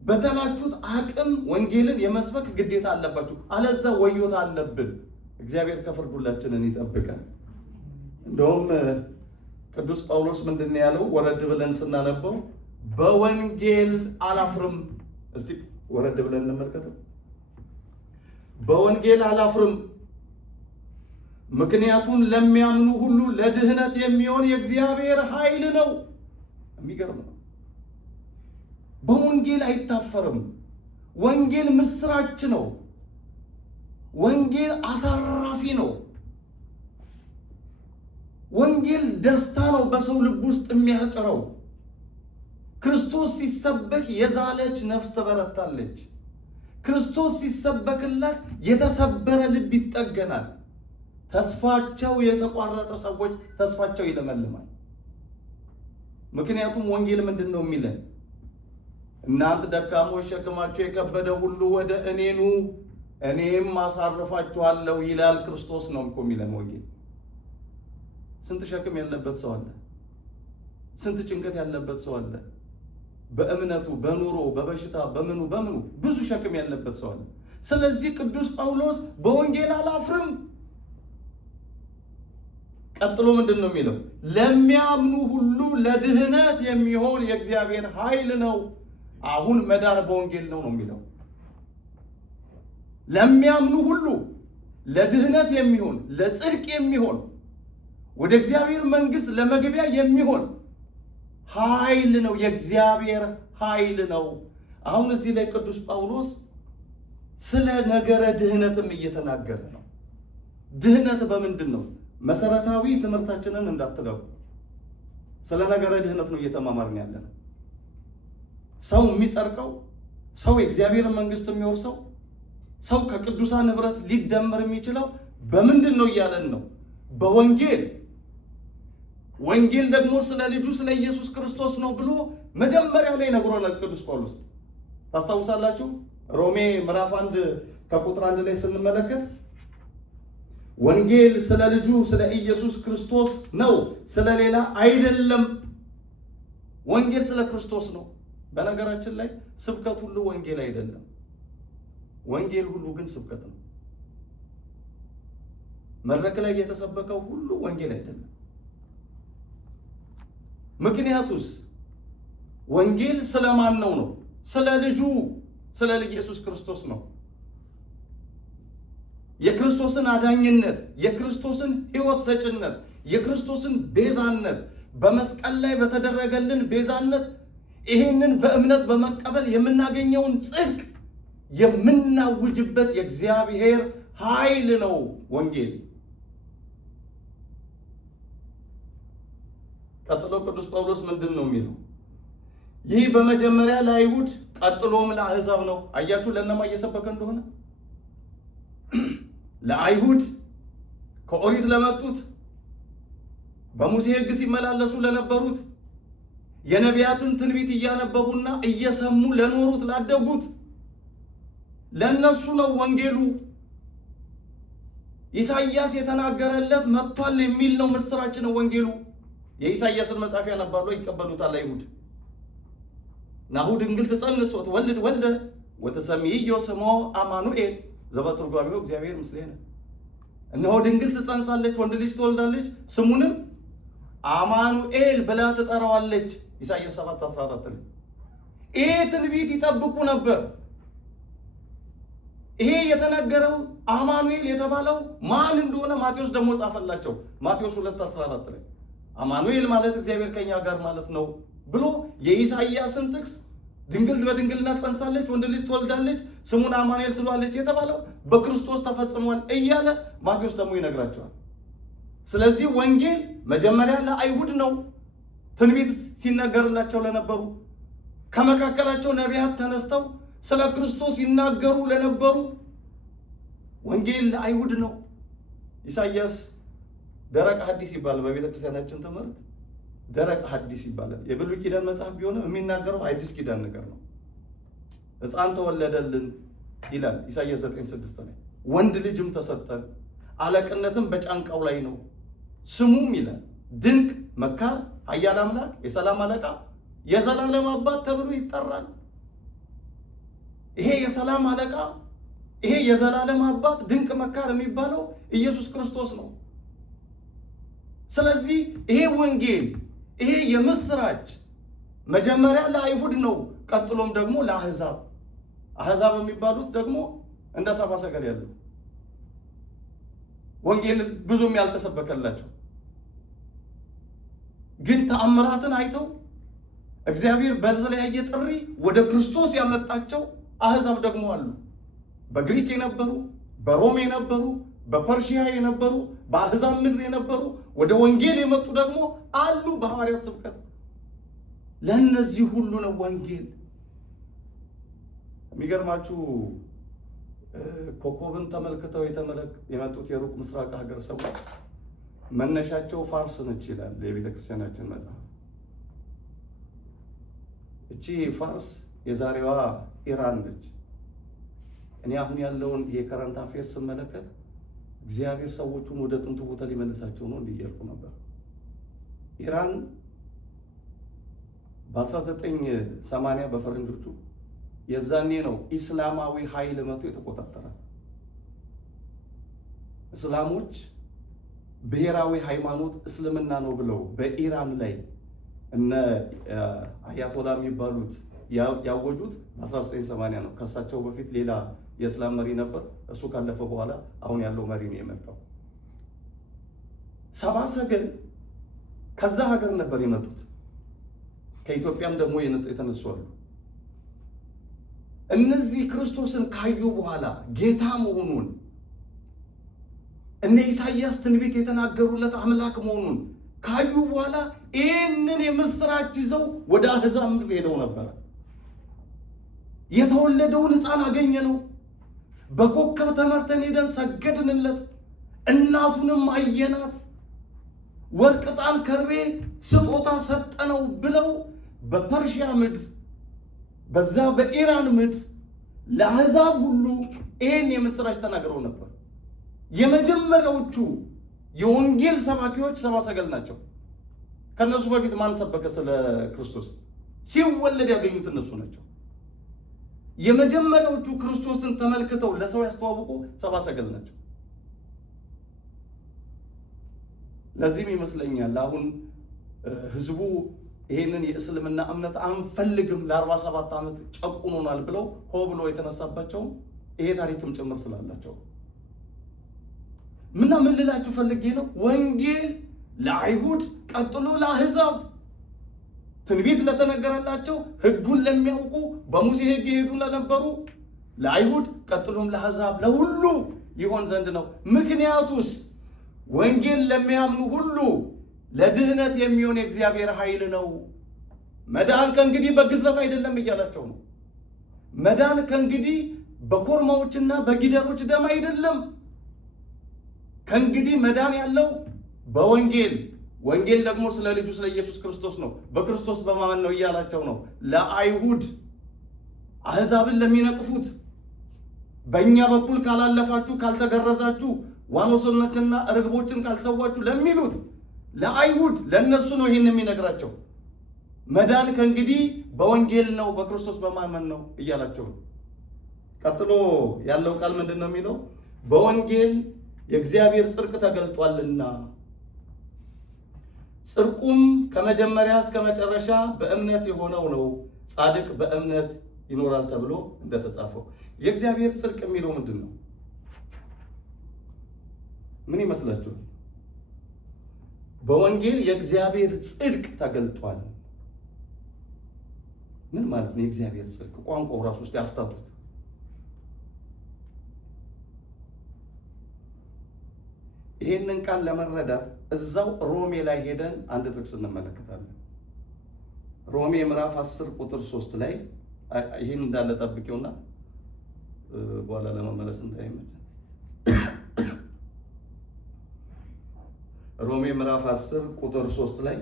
በተላችሁት አቅም ወንጌልን የመስበክ ግዴታ አለባችሁ። አለዛ ወዮታ አለብን። እግዚአብሔር ከፍርዱላችንን ይጠብቃል። እንደውም ቅዱስ ጳውሎስ ምንድን ነው ያለው? ወረድ ብለን ስናነበው በወንጌል አላፍርም። እስቲ ወረድ ብለን እንመልከተው። በወንጌል አላፍርም፣ ምክንያቱም ለሚያምኑ ሁሉ ለድህነት የሚሆን የእግዚአብሔር ኃይል ነው። የሚገርም ነው። በወንጌል አይታፈርም። ወንጌል ምስራች ነው። ወንጌል አሳራፊ ነው። ወንጌል ደስታ ነው በሰው ልብ ውስጥ የሚያጭረው። ክርስቶስ ሲሰበክ የዛለች ነፍስ ትበረታለች። ክርስቶስ ሲሰበክላት የተሰበረ ልብ ይጠገናል። ተስፋቸው የተቋረጠ ሰዎች ተስፋቸው ይለመልማል። ምክንያቱም ወንጌል ምንድን ነው የሚለን? እናንተ ደካሞች ሸክማችሁ የከበደ ሁሉ ወደ እኔ ኑ እኔም አሳርፋችኋለሁ ይላል ክርስቶስ ነው እኮ የሚለን ወንጌል። ስንት ሸክም ያለበት ሰው አለ። ስንት ጭንቀት ያለበት ሰው አለ። በእምነቱ፣ በኑሮ፣ በበሽታ፣ በምኑ ብዙ ሸክም ያለበት ሰው አለ። ስለዚህ ቅዱስ ጳውሎስ በወንጌል አላፍርም። ቀጥሎ ምንድን ነው የሚለው? ለሚያምኑ ሁሉ ለድህነት የሚሆን የእግዚአብሔር ኃይል ነው። አሁን መዳን በወንጌል ነው የሚለው። ለሚያምኑ ሁሉ ለድህነት የሚሆን ለጽድቅ የሚሆን ወደ እግዚአብሔር መንግሥት ለመግቢያ የሚሆን ኃይል ነው። የእግዚአብሔር ኃይል ነው። አሁን እዚህ ላይ ቅዱስ ጳውሎስ ስለ ነገረ ድህነትም እየተናገረ ነው። ድህነት በምንድን ነው? መሰረታዊ ትምህርታችንን እንዳትለቁ። ስለ ነገረ ድህነት ነው እየተማማርን ያለ ነው። ሰው የሚጸድቀው፣ ሰው የእግዚአብሔር መንግሥት የሚወርሰው፣ ሰው ከቅዱሳን ህብረት ሊደመር የሚችለው በምንድን ነው እያለን ነው? በወንጌል። ወንጌል ደግሞ ስለ ልጁ ስለ ኢየሱስ ክርስቶስ ነው ብሎ መጀመሪያ ላይ ነግሮናል ቅዱስ ጳውሎስ። ታስታውሳላችሁ? ሮሜ ምዕራፍ 1 ከቁጥር 1 ላይ ስንመለከት ወንጌል ስለ ልጁ ስለ ኢየሱስ ክርስቶስ ነው፣ ስለ ሌላ አይደለም። ወንጌል ስለ ክርስቶስ ነው። በነገራችን ላይ ስብከት ሁሉ ወንጌል አይደለም። ወንጌል ሁሉ ግን ስብከት ነው። መድረክ ላይ የተሰበከው ሁሉ ወንጌል አይደለም። ምክንያቱስ ወንጌል ስለማን ነው? ስለ ልጁ ስለ ኢየሱስ ክርስቶስ ነው። የክርስቶስን አዳኝነት፣ የክርስቶስን ሕይወት ሰጭነት፣ የክርስቶስን ቤዛነት በመስቀል ላይ በተደረገልን ቤዛነት ይህንን በእምነት በመቀበል የምናገኘውን ጽድቅ የምናውጅበት የእግዚአብሔር ኃይል ነው ወንጌል። ቀጥሎ ቅዱስ ጳውሎስ ምንድን ነው የሚለው? ይህ በመጀመሪያ ለአይሁድ ቀጥሎም ለአሕዛብ ነው። አያችሁ ለእነማ እየሰበከ እንደሆነ። ለአይሁድ ከኦሪት ለመጡት በሙሴ ሕግ ሲመላለሱ ለነበሩት የነቢያትን ትንቢት እያነበቡና እየሰሙ ለኖሩት ላደጉት ለነሱ ነው ወንጌሉ። ኢሳይያስ የተናገረለት መጥቷል የሚል ነው ምስራች ነው ወንጌሉ። የኢሳይያስን መጽሐፍ ያነባሉ ይቀበሉታል አይሁድ። ናሁ ድንግል ትጸንስ ወትወልድ ወልደ ወትሰምይዮ ስሞ አማኑኤል ዘበትርጓሜው እግዚአብሔር ምስሌነ። እነሆ ድንግል ትጸንሳለች፣ ወንድ ልጅ ትወልዳለች፣ ስሙንም አማኑኤል ብላ ትጠራዋለች። ኢሳይያስ 7:14 ላይ ይሄ ትንቢት ይጠብቁ ነበር። ይሄ የተነገረው አማኑኤል የተባለው ማን እንደሆነ ማቴዎስ ደግሞ ጻፈላቸው። ማቴዎስ 2:14 ላይ አማኑኤል ማለት እግዚአብሔር ከኛ ጋር ማለት ነው ብሎ የኢሳይያስን ጥቅስ ድንግል በድንግልና ጸንሳለች፣ ወንድ ልጅ ትወልዳለች፣ ስሙን አማኑኤል ትሏለች የተባለው በክርስቶስ ተፈጽሟል እያለ ማቴዎስ ደግሞ ይነግራቸዋል። ስለዚህ ወንጌል መጀመሪያ ለአይሁድ ነው፣ ትንቢት ሲነገርላቸው ለነበሩ ከመካከላቸው ነቢያት ተነስተው ስለ ክርስቶስ ይናገሩ ለነበሩ ወንጌል ለአይሁድ ነው። ኢሳይያስ ደረቅ ሐዲስ ይባላል። በቤተ ክርስቲያናችን ትምህርት ደረቅ ሐዲስ ይባላል። የብሉይ ኪዳን መጽሐፍ ቢሆንም የሚናገረው አዲስ ኪዳን ነገር ነው። ሕፃን ተወለደልን ይላል ኢሳይያስ 9:6 ላይ ወንድ ልጅም ተሰጠን፣ አለቅነትም በጫንቃው ላይ ነው፣ ስሙም ይላል ድንቅ መካር፣ ኃያል አምላክ፣ የሰላም አለቃ፣ የዘላለም አባት ተብሎ ይጠራል። ይሄ የሰላም አለቃ፣ ይሄ የዘላለም አባት፣ ድንቅ መካር የሚባለው ኢየሱስ ክርስቶስ ነው። ስለዚህ ይሄ ወንጌል፣ ይሄ የምስራች መጀመሪያ ለአይሁድ ነው፣ ቀጥሎም ደግሞ ለአሕዛብ። አሕዛብ የሚባሉት ደግሞ እንደ ሰብአ ሰገል ያሉ ወንጌል ብዙም ያልተሰበከላቸው ግን ተአምራትን አይተው እግዚአብሔር በተለያየ ጥሪ ወደ ክርስቶስ ያመጣቸው አሕዛብ ደግሞ አሉ። በግሪክ የነበሩ፣ በሮም የነበሩ፣ በፐርሺያ የነበሩ፣ በአሕዛብ ምድር የነበሩ ወደ ወንጌል የመጡ ደግሞ አሉ በሐዋርያት ስብከት። ለእነዚህ ሁሉ ነው ወንጌል። የሚገርማችሁ ኮከብን ተመልክተው የመጡት የሩቅ ምስራቅ ሀገር ሰዎች መነሻቸው ፋርስ ነች ይላል የቤተ ክርስቲያናችን መጽሐፍ። እቺ ፋርስ የዛሬዋ ኢራን ነች። እኔ አሁን ያለውን የከረንት አፌር ስመለከት እግዚአብሔር ሰዎቹን ወደ ጥንቱ ቦታ ሊመልሳቸው ነው እንዲያልኩ ነበር። ኢራን በ1980 በፈረንጆቹ የዛኔ ነው ኢስላማዊ ኃይል መጥቶ የተቆጣጠራት። እስላሞች ብሔራዊ ሃይማኖት እስልምና ነው ብለው በኢራን ላይ እነ አያቶላ የሚባሉት ያወጁት በ1980 ነው። ከሳቸው በፊት ሌላ የእስላም መሪ ነበር። እሱ ካለፈ በኋላ አሁን ያለው መሪ ነው የመጣው። ሰብአ ሰገል ከዛ ሀገር ነበር የመጡት። ከኢትዮጵያም ደግሞ የተነሱ አሉ። እነዚህ ክርስቶስን ካዩ በኋላ ጌታ መሆኑን እነ ኢሳይያስ ትንቢት የተናገሩለት አምላክ መሆኑን ካዩ በኋላ ይህንን የምስራች ይዘው ወደ አሕዛብ ምድር ሄደው ነበር። የተወለደውን ሕፃን አገኘ ነው፣ በኮከብ ተመርተን ሄደን ሰገድንለት፣ እናቱንም አየናት፣ ወርቅ፣ ዕጣን፣ ከርቤ ስጦታ ሰጠነው ብለው በፐርሺያ ምድር በዛ በኢራን ምድር ለአሕዛብ ሁሉ ይህን የምስራች ተናግረው ነበር። የመጀመሪያዎቹ የወንጌል ሰባኪዎች ሰብአ ሰገል ናቸው። ከነሱ በፊት ማን ሰበከ? ስለ ክርስቶስ ሲወለድ ያገኙት እነሱ ናቸው። የመጀመሪያዎቹ ክርስቶስን ተመልክተው ለሰው ያስተዋወቁ ሰብአ ሰገል ናቸው። ለዚህም ይመስለኛል አሁን ህዝቡ ይሄንን የእስልምና እምነት አንፈልግም ለ47 ዓመት ጨቁኖናል ብለው ሆ ብሎ የተነሳባቸው ይሄ ታሪክም ጭምር ስላላቸው ምን ልላችሁ ፈልጌ ነው? ወንጌል ለአይሁድ ቀጥሎ ለአሕዛብ፣ ትንቢት ለተነገረላቸው ሕጉን ለሚያውቁ በሙሴ ሕግ ይሄዱ ለነበሩ ለአይሁድ ቀጥሎም ለአሕዛብ ለሁሉ ይሆን ዘንድ ነው። ምክንያቱስ ወንጌል ለሚያምኑ ሁሉ ለድህነት የሚሆን የእግዚአብሔር ኃይል ነው። መዳን ከእንግዲህ በግዝረት አይደለም እያላቸው ነው። መዳን ከእንግዲህ በኮርማዎችና በጊደሮች ደም አይደለም። ከእንግዲህ መዳን ያለው በወንጌል፣ ወንጌል ደግሞ ስለ ልጁ ስለ ኢየሱስ ክርስቶስ ነው። በክርስቶስ በማመን ነው እያላቸው ነው። ለአይሁድ አሕዛብን ለሚነቅፉት፣ በእኛ በኩል ካላለፋችሁ፣ ካልተገረዛችሁ፣ ዋኖሶችና ርግቦችን ካልሰዋችሁ ለሚሉት ለአይሁድ ለእነሱ ነው ይህን የሚነግራቸው። መዳን ከእንግዲህ በወንጌል ነው፣ በክርስቶስ በማመን ነው እያላቸው ነው። ቀጥሎ ያለው ቃል ምንድን ነው የሚለው? በወንጌል የእግዚአብሔር ጽድቅ ተገልጧልና ጽድቁም ከመጀመሪያ እስከ መጨረሻ በእምነት የሆነው ነው፣ ጻድቅ በእምነት ይኖራል ተብሎ እንደተጻፈው። የእግዚአብሔር ጽድቅ የሚለው ምንድን ነው? ምን ይመስላችኋል? በወንጌል የእግዚአብሔር ጽድቅ ተገልጧል። ምን ማለት ነው? የእግዚአብሔር ጽድቅ ቋንቋው ራሱ ውስጥ ያፍታቱት። ይሄንን ቃል ለመረዳት እዛው ሮሜ ላይ ሄደን አንድ ጥቅስ እንመለከታለን። ሮሜ ምዕራፍ 10 ቁጥር 3 ላይ ይሄን እንዳለ ጠብቂውና በኋላ ለመመለስ እንዳይመች። ሮሜ ምዕራፍ 10 ቁጥር 3 ላይ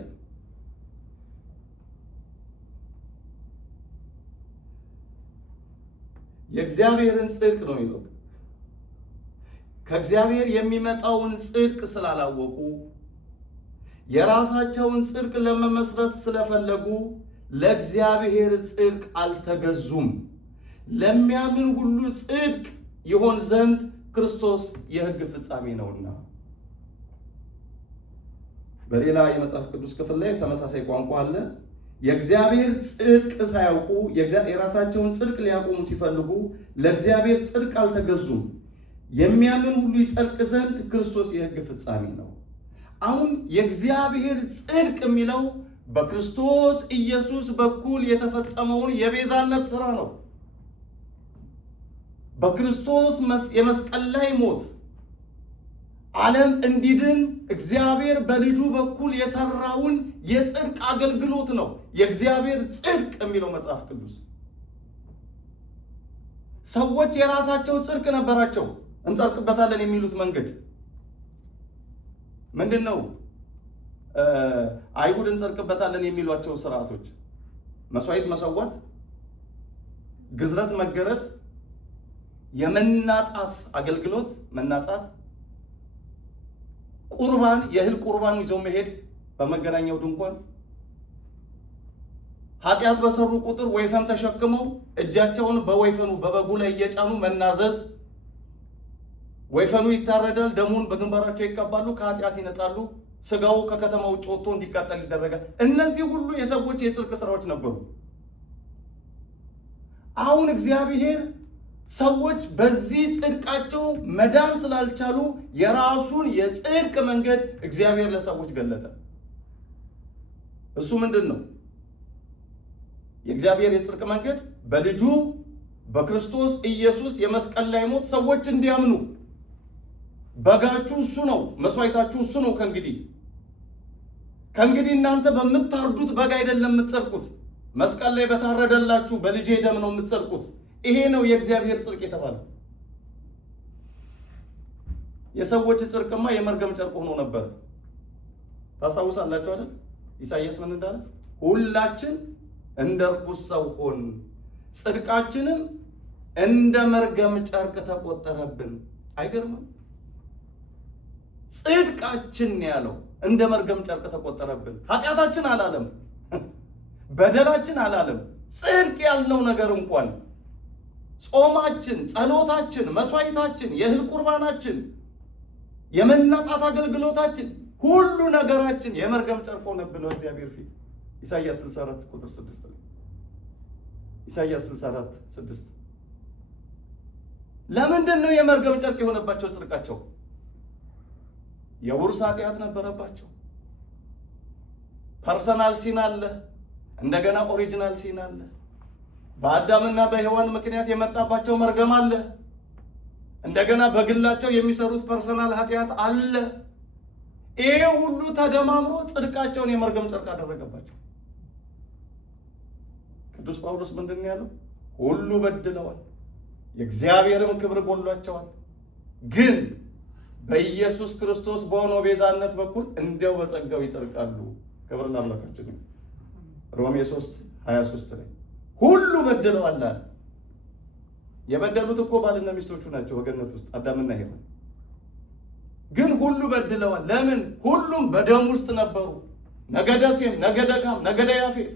የእግዚአብሔርን ጽድቅ ነው የሚለው። ከእግዚአብሔር የሚመጣውን ጽድቅ ስላላወቁ የራሳቸውን ጽድቅ ለመመስረት ስለፈለጉ ለእግዚአብሔር ጽድቅ አልተገዙም። ለሚያምን ሁሉ ጽድቅ ይሆን ዘንድ ክርስቶስ የሕግ ፍጻሜ ነውና። በሌላ የመጽሐፍ ቅዱስ ክፍል ላይ ተመሳሳይ ቋንቋ አለ። የእግዚአብሔር ጽድቅ ሳያውቁ የራሳቸውን ጽድቅ ሊያቆሙ ሲፈልጉ ለእግዚአብሔር ጽድቅ አልተገዙም። የሚያምን ሁሉ ይጸድቅ ዘንድ ክርስቶስ የሕግ ፍጻሜ ነው። አሁን የእግዚአብሔር ጽድቅ የሚለው በክርስቶስ ኢየሱስ በኩል የተፈጸመውን የቤዛነት ሥራ ነው። በክርስቶስ የመስቀል ላይ ሞት ዓለም እንዲድን እግዚአብሔር በልጁ በኩል የሰራውን የጽድቅ አገልግሎት ነው የእግዚአብሔር ጽድቅ የሚለው መጽሐፍ ቅዱስ። ሰዎች የራሳቸው ጽድቅ ነበራቸው፣ እንጸድቅበታለን የሚሉት መንገድ ምንድን ነው? አይሁድ እንጸድቅበታለን የሚሏቸው ስርዓቶች መስዋዕት መሰዋት፣ ግዝረት መገረዝ፣ የመናጻት አገልግሎት መናጻት፣ ቁርባን የእህል ቁርባን ይዘው መሄድ በመገናኛው ድንኳን፣ ኃጢአት በሰሩ ቁጥር ወይፈን ተሸክመው እጃቸውን በወይፈኑ በበጉ ላይ እየጫኑ መናዘዝ። ወይፈኑ ይታረዳል፣ ደሙን በግንባራቸው ይቀባሉ፣ ከኃጢአት ይነጻሉ። ስጋው ከከተማ ውጭ ወጥቶ እንዲቃጠል ይደረጋል። እነዚህ ሁሉ የሰዎች የጽድቅ ስራዎች ነበሩ። አሁን እግዚአብሔር ሰዎች በዚህ ጽድቃቸው መዳን ስላልቻሉ የራሱን የጽድቅ መንገድ እግዚአብሔር ለሰዎች ገለጠ። እሱ ምንድን ነው? የእግዚአብሔር የጽድቅ መንገድ በልጁ በክርስቶስ ኢየሱስ የመስቀል ላይ ሞት ሰዎች እንዲያምኑ። በጋችሁ እሱ ነው፣ መስዋዕታችሁ እሱ ነው። ከእንግዲህ እናንተ በምታርዱት በግ አይደለም የምትጸድቁት፣ መስቀል ላይ በታረደላችሁ በልጄ ደም ነው የምትጸድቁት። ይሄ ነው የእግዚአብሔር ጽድቅ የተባለው። የሰዎች ጽድቅማ የመርገም ጨርቅ ሆኖ ነበር። ታስታውሳላችሁ አይደል? ኢሳይያስ ምን እንዳለ? ሁላችን እንደ ርኩስ ሰው ሆን፣ ጽድቃችንም እንደ መርገም ጨርቅ ተቆጠረብን። አይገርምም? ጽድቃችን ያለው እንደ መርገም ጨርቅ ተቆጠረብን። ኃጢአታችን አላለም፣ በደላችን አላለም። ጽድቅ ያልነው ነገር እንኳን ጾማችን፣ ጸሎታችን፣ መስዋዕታችን፣ የእህል ቁርባናችን፣ የመናጻት አገልግሎታችን፣ ሁሉ ነገራችን የመርገም ጨርቅ ሆነብን በእግዚአብሔር ፊት። ኢሳይያስ 64 ቁጥር 6 ላይ ኢሳይያስ 64 6 ለምንድን ነው የመርገም ጨርቅ የሆነባቸው ጽድቃቸው? የውርስ ኃጢአት ነበረባቸው። ፐርሰናል ሲን አለ፣ እንደገና ኦሪጂናል ሲን አለ። በአዳምና በሔዋን ምክንያት የመጣባቸው መርገም አለ። እንደገና በግላቸው የሚሰሩት ፐርሰናል ኃጢአት አለ። ይሄ ሁሉ ተደማምሮ ጽድቃቸውን የመርገም ጨርቅ አደረገባቸው። ቅዱስ ጳውሎስ ምንድን ነው ያለው? ሁሉ በድለዋል፣ የእግዚአብሔርም ክብር ጎድሏቸዋል፣ ግን በኢየሱስ ክርስቶስ በሆነው ቤዛነት በኩል እንዲያው በጸጋው ይጸድቃሉ። ክብር ለአምላካችን ነው። ሮሜ 3:23 ላይ ሁሉ በድለዋል አለ። የበደሉት እኮ ባልና ሚስቶቹ ናቸው በገነት ውስጥ አዳምና ሔዋን። ግን ሁሉ በድለዋል። ለምን? ሁሉም በደም ውስጥ ነበሩ። ነገደ ሴም፣ ነገደ ካም፣ ነገደ ያፌት፣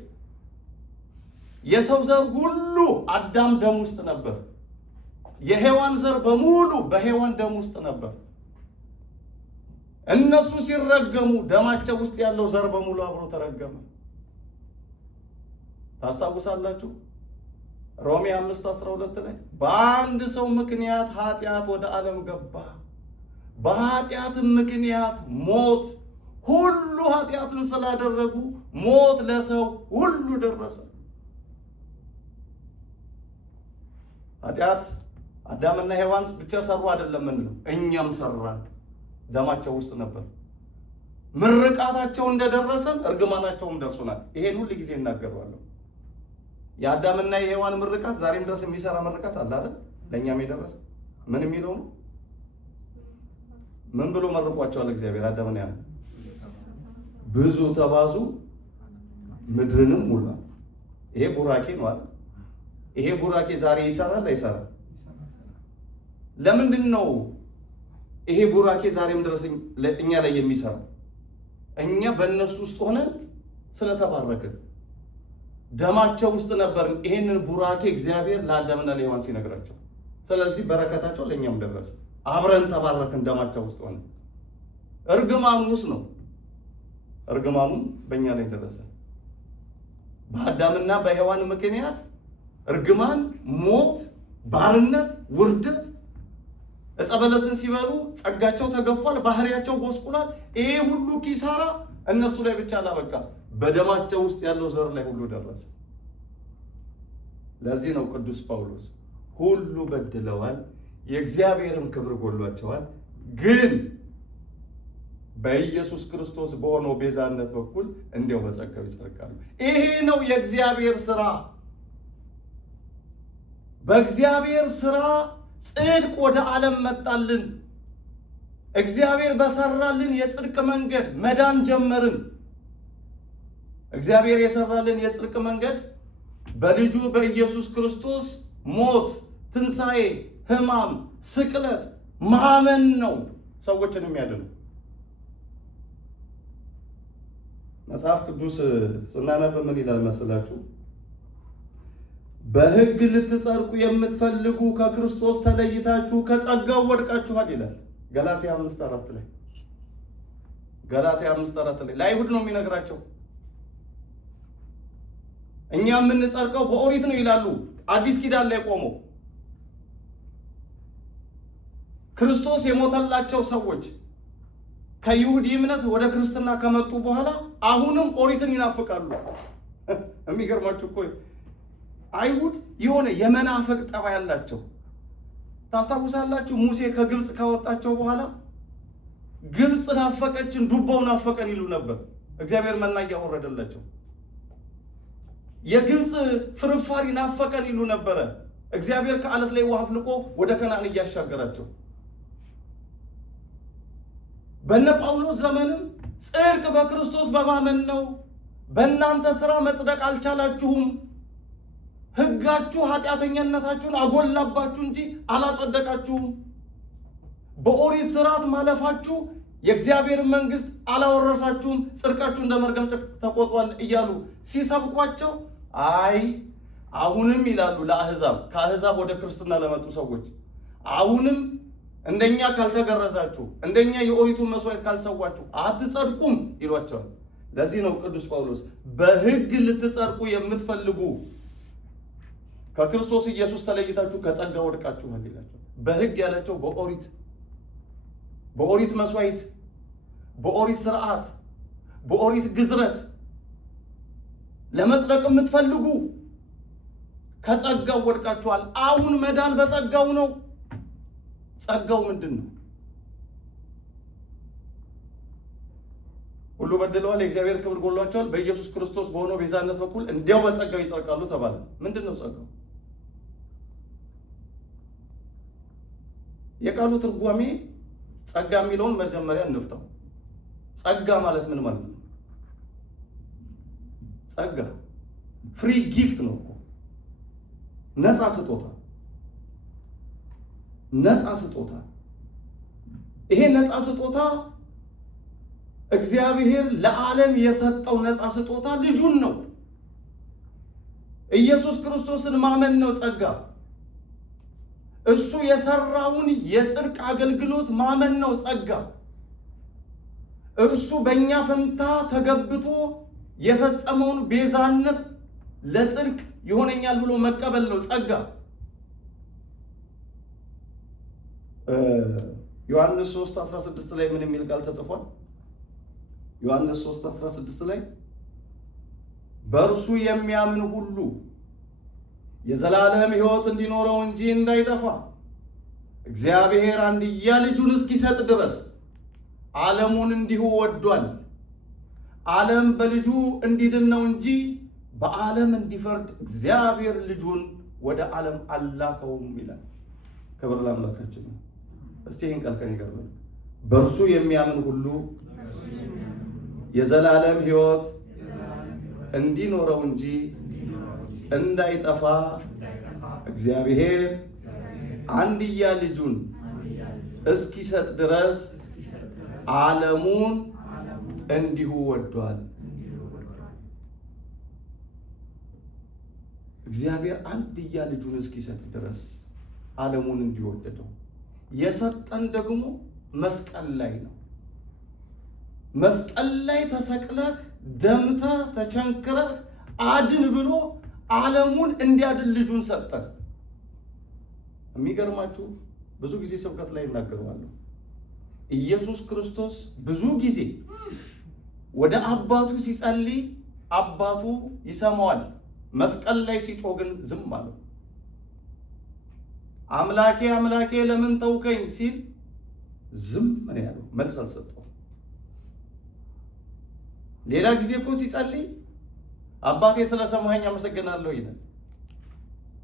የሰው ዘር ሁሉ አዳም ደም ውስጥ ነበር። የሔዋን ዘር በሙሉ በሔዋን ደም ውስጥ ነበር። እነሱ ሲረገሙ ደማቸው ውስጥ ያለው ዘር በሙሉ አብሮ ተረገመ። ታስታውሳላችሁ? ሮሜ 5:12 ላይ በአንድ ሰው ምክንያት ኃጢአት ወደ ዓለም ገባ፣ በኃጢአትም ምክንያት ሞት፣ ሁሉ ኃጢአትን ስላደረጉ ሞት ለሰው ሁሉ ደረሰ። ኃጢአት አዳምና ሔዋን ብቻ ሰሩ አይደለም እንለው፣ እኛም ሰራን። ደማቸው ውስጥ ነበር። ምርቃታቸው እንደደረሰን እርግማናቸውም ደርሶናል። ይሄን ሁሉ ጊዜ እናገራለሁ። የአዳምና የሔዋን ምርቃት ዛሬም ድረስ የሚሰራ ምርቃት አለ አይደል? ለእኛም የደረሰ ምን የሚለው ነው? ምን ብሎ መርቋቸዋል እግዚአብሔር አዳምና ሔዋን? ብዙ ተባዙ ምድርንም ሙላ። ይሄ ቡራኬ ነው አይደል? ይሄ ቡራኬ ዛሬ ይሰራል አይሰራም? ለምንድን ነው ይሄ ቡራኬ ዛሬም ድረስ እኛ ላይ የሚሰራው? እኛ በእነሱ ውስጥ ሆነን ስለተባረክን ደማቸው ውስጥ ነበር። ይሄንን ቡራኬ እግዚአብሔር ለአዳምና ለሔዋን ሲነግራቸው፣ ስለዚህ በረከታቸው ለእኛም ደረሰ። አብረን ተባረክን ደማቸው ውስጥ ሆነን። እርግማኑስ ነው፣ እርግማኑ በእኛ ላይ ደረሰ። በአዳምና በሔዋን ምክንያት እርግማን፣ ሞት፣ ባርነት፣ ውርደት። ዕፀ በለስን ሲበሉ ጸጋቸው ተገፏል፣ ባህሪያቸው ጎስቁሏል። ይሄ ሁሉ ኪሳራ እነሱ ላይ ብቻ አላበቃ፣ በደማቸው ውስጥ ያለው ዘር ላይ ሁሉ ደረሰ። ለዚህ ነው ቅዱስ ጳውሎስ ሁሉ በድለዋል፣ የእግዚአብሔርም ክብር ጎድሏቸዋል፣ ግን በኢየሱስ ክርስቶስ በሆነው ቤዛነት በኩል እንዲያው በጸጋው ይጸድቃሉ። ይሄ ነው የእግዚአብሔር ስራ። በእግዚአብሔር ስራ ጽድቅ ወደ ዓለም መጣልን። እግዚአብሔር በሰራልን የጽድቅ መንገድ መዳን ጀመርን። እግዚአብሔር የሰራልን የጽድቅ መንገድ በልጁ በኢየሱስ ክርስቶስ ሞት፣ ትንሣኤ፣ ሕማም፣ ስቅለት ማመን ነው ሰዎችን የሚያድነው። መጽሐፍ ቅዱስ ስናነብ ምን ይላል መስላችሁ? በሕግ ልትጸድቁ የምትፈልጉ ከክርስቶስ ተለይታችሁ ከጸጋው ወድቃችኋል ይላል ገላትያ 5:4 ላይ። ገላትያ 5:4 ላይ ለአይሁድ ነው የሚነግራቸው። እኛ የምንጸድቀው በኦሪት ነው ይላሉ። አዲስ ኪዳን ላይ ቆመው ክርስቶስ የሞተላቸው ሰዎች ከይሁዲ እምነት ወደ ክርስትና ከመጡ በኋላ አሁንም ኦሪትን ይናፍቃሉ። የሚገርማችሁ እኮ አይሁድ የሆነ የመናፈቅ ጠባይ ያላቸው። ታስታውሳላችሁ? ሙሴ ከግብፅ ካወጣቸው በኋላ ግብፅ ናፈቀችን፣ ዱባው ናፈቀን ይሉ ነበር። እግዚአብሔር መና እያወረደላቸው የግብፅ ፍርፋሪ ናፈቀን ይሉ ነበረ። እግዚአብሔር ከዓለት ላይ ውሃ አፍልቆ ወደ ከነዓን እያሻገራቸው። በነ ጳውሎስ ዘመንም ጽድቅ በክርስቶስ በማመን ነው፣ በእናንተ ሥራ መጽደቅ አልቻላችሁም፣ ሕጋችሁ ኃጢአተኛነታችሁን አጎላባችሁ እንጂ አላጸደቃችሁም፣ በኦሪት ሥርዓት ማለፋችሁ የእግዚአብሔር መንግሥት አላወረሳችሁም፣ ጽድቃችሁ እንደ መርገም ተቆጥሯል እያሉ ሲሰብኳቸው፣ አይ አሁንም ይላሉ ለአሕዛብ፣ ከአሕዛብ ወደ ክርስትና ለመጡ ሰዎች አሁንም እንደኛ ካልተገረዛችሁ፣ እንደኛ የኦሪቱን መስዋዕት ካልሰዋችሁ አትጸድቁም ይሏቸዋል። ለዚህ ነው ቅዱስ ጳውሎስ በሕግ ልትጸድቁ የምትፈልጉ ከክርስቶስ ኢየሱስ ተለይታችሁ ከጸጋ ወድቃችኋል ይላቸው። በሕግ ያላቸው በኦሪት መስዋዕት በኦሪት ስርዓት፣ በኦሪት ግዝረት ለመጽደቅ የምትፈልጉ ከጸጋው ወድቃችኋል። አሁን መዳን በጸጋው ነው። ጸጋው ምንድን ነው? ሁሉ በድለዋል፣ የእግዚአብሔር ክብር ጎሏቸዋል፣ በኢየሱስ ክርስቶስ በሆነው ቤዛነት በኩል እንዲያው በጸጋው ይጸድቃሉ ተባለ። ምንድን ነው ጸጋው? የቃሉ ትርጓሜ ጸጋ የሚለውን መጀመሪያ እንፍታው። ጸጋ ማለት ምን ማለት ነው? ጸጋ ፍሪ ጊፍት ነው እኮ፣ ነፃ ስጦታ፣ ነፃ ስጦታ። ይሄ ነፃ ስጦታ እግዚአብሔር ለዓለም የሰጠው ነፃ ስጦታ ልጁን ነው። ኢየሱስ ክርስቶስን ማመን ነው ጸጋ። እሱ የሰራውን የጽድቅ አገልግሎት ማመን ነው ጸጋ። እርሱ በእኛ ፈንታ ተገብቶ የፈጸመውን ቤዛነት ለጽድቅ ይሆነኛል ብሎ መቀበል ነው ጸጋ። ዮሐንስ 3:16 ላይ ምን የሚል ቃል ተጽፏል? ዮሐንስ 3:16 ላይ በእርሱ የሚያምን ሁሉ የዘላለም ሕይወት እንዲኖረው እንጂ እንዳይጠፋ እግዚአብሔር አንድያ ልጁን እስኪሰጥ ድረስ ዓለሙን እንዲሁ ወዷል። ዓለም በልጁ እንዲድን ነው እንጂ በዓለም እንዲፈርድ እግዚአብሔር ልጁን ወደ ዓለም አላከውም ይላል። ክብር ለአምላካችን ነው። እስቲ ይህን ቃል ከኔ ጋር በሉ። በእርሱ የሚያምን ሁሉ የዘላለም ሕይወት እንዲኖረው እንጂ እንዳይጠፋ እግዚአብሔር አንድያ ልጁን እስኪሰጥ ድረስ ዓለሙን እንዲሁ ወዷል። እግዚአብሔር አንድያ ልጁን እስኪሰጥ ድረስ ዓለሙን እንዲሁ ወደደው። የሰጠን ደግሞ መስቀል ላይ ነው። መስቀል ላይ ተሰቅለህ ደምተህ ተቸንክረህ አድን ብሎ ዓለሙን እንዲያድን ልጁን ሰጠን። የሚገርማችሁ ብዙ ጊዜ ስብከት ላይ እናገረዋለሁ። ኢየሱስ ክርስቶስ ብዙ ጊዜ ወደ አባቱ ሲጸልይ አባቱ ይሰማዋል። መስቀል ላይ ሲጮህ ግን ዝም አለው። አምላኬ አምላኬ ለምን ተውከኝ ሲል ዝም ነው ያለው፣ መልስ አልሰጠውም። ሌላ ጊዜ እኮ ሲጸልይ አባቴ ስለሰማኸኝ አመሰግናለሁ ይላል።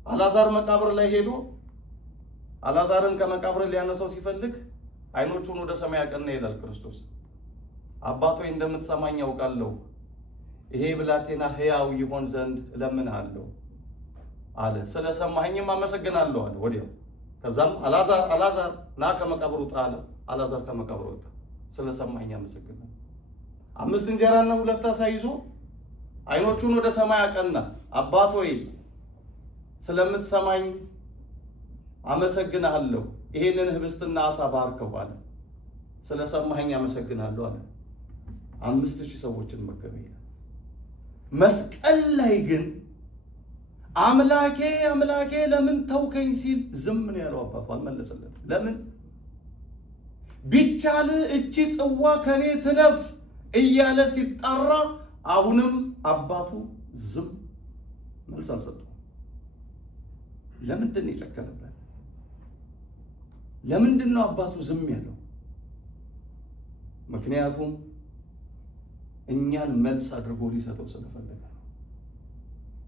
አልዓዛር መቃብር ላይ ሄዶ አልዓዛርን ከመቃብር ሊያነሳው ሲፈልግ አይኖቹን ወደ ሰማይ አቀና ይላል ክርስቶስ። አባቶ እንደምትሰማኝ ያውቃለሁ፣ ይሄ ብላቴና ሕያው ይሆን ዘንድ እለምንሃለሁ አለ። ስለሰማኸኝም አመሰግናለሁ አለ ወዲያው። ከዛም አልዓዛር ና ከመቃብሩ ውጣ አለ። አልዓዛር ከመቃብሩ ወጣ። ስለሰማኸኝ አመሰግናለሁ። 5 እንጀራና 2 ዓሣ ይዞ አይኖቹን ወደ ሰማይ አቀና። አባት ሆይ ስለምትሰማኝ አመሰግናለሁ፣ ይሄንን ህብስትና ዓሣ ባርከው አለ። ስለሰማኸኝ አመሰግናለሁ አለ። 5000 ሰዎችን መገበ። መስቀል ላይ ግን አምላኬ አምላኬ ለምን ተውከኝ ሲል ዝም ነው ያለው። አባቱ አልመለሰለትም። ለምን? ቢቻል እቺ ጽዋ ከኔ ትለፍ እያለ ሲጣራ አሁንም አባቱ ዝም፣ መልስ አልሰጠው። ለምንድን ነው የጨከነበት? ለምንድን ነው አባቱ ዝም ያለው? ምክንያቱም እኛን መልስ አድርጎ ሊሰጠው ስለፈለገ ነው።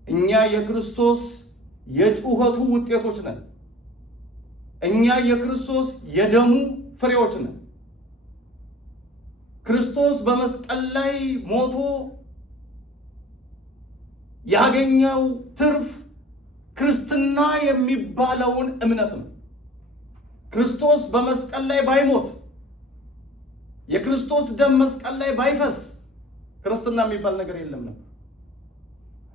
እኛ የክርስቶስ የጩኸቱ ውጤቶች ነን። እኛ የክርስቶስ የደሙ ፍሬዎች ነን። ክርስቶስ በመስቀል ላይ ሞቶ ያገኘው ትርፍ ክርስትና የሚባለውን እምነት ነው። ክርስቶስ በመስቀል ላይ ባይሞት፣ የክርስቶስ ደም መስቀል ላይ ባይፈስ ክርስትና የሚባል ነገር የለም ነበር።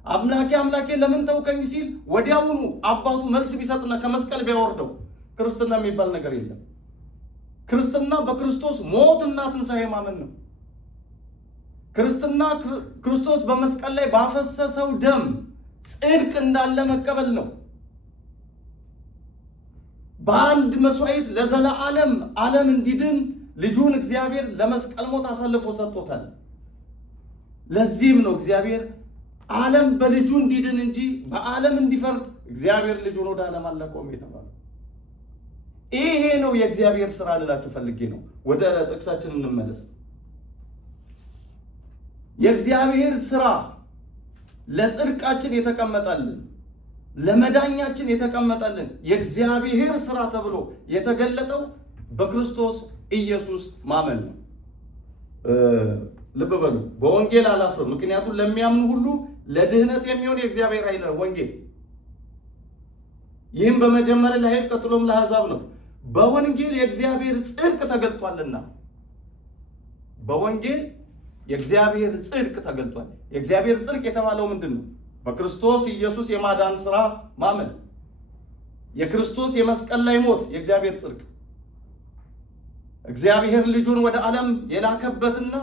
አምላኬ አምላኬ ለምን ተውከኝ ሲል ወዲያውኑ አባቱ መልስ ቢሰጥና ከመስቀል ቢያወርደው ክርስትና የሚባል ነገር የለም። ክርስትና በክርስቶስ ሞትና ትንሣኤ ማመን ነው። ክርስትና ክርስቶስ በመስቀል ላይ ባፈሰሰው ደም ጽድቅ እንዳለ መቀበል ነው። በአንድ መስዋዕት ለዘላለም ዓለም እንዲድን ልጁን እግዚአብሔር ለመስቀል ሞት አሳልፎ ሰጥቶታል። ለዚህም ነው እግዚአብሔር ዓለም በልጁ እንዲድን እንጂ በዓለም እንዲፈርድ እግዚአብሔር ልጁን ወደ ዓለም አልላከውም የተባለው። ይሄ ነው የእግዚአብሔር ሥራ ልላችሁ ፈልጌ ነው። ወደ ጥቅሳችን እንመለስ። የእግዚአብሔር ሥራ ለጽድቃችን የተቀመጠልን ለመዳኛችን የተቀመጠልን የእግዚአብሔር ሥራ ተብሎ የተገለጠው በክርስቶስ ኢየሱስ ማመን ነው። ልብ በሉ። በወንጌል አላፍርም፣ ምክንያቱም ለሚያምኑ ሁሉ ለድህነት የሚሆን የእግዚአብሔር ኃይል ነው ወንጌል። ይህም በመጀመሪያ ለአይሁድ ቀጥሎም ለአሕዛብ ነው። በወንጌል የእግዚአብሔር ጽድቅ ተገልጧልና። በወንጌል የእግዚአብሔር ጽድቅ ተገልጧል። የእግዚአብሔር ጽድቅ የተባለው ምንድን ነው? በክርስቶስ ኢየሱስ የማዳን ሥራ ማመን። የክርስቶስ የመስቀል ላይ ሞት የእግዚአብሔር ጽድቅ፣ እግዚአብሔር ልጁን ወደ ዓለም የላከበትና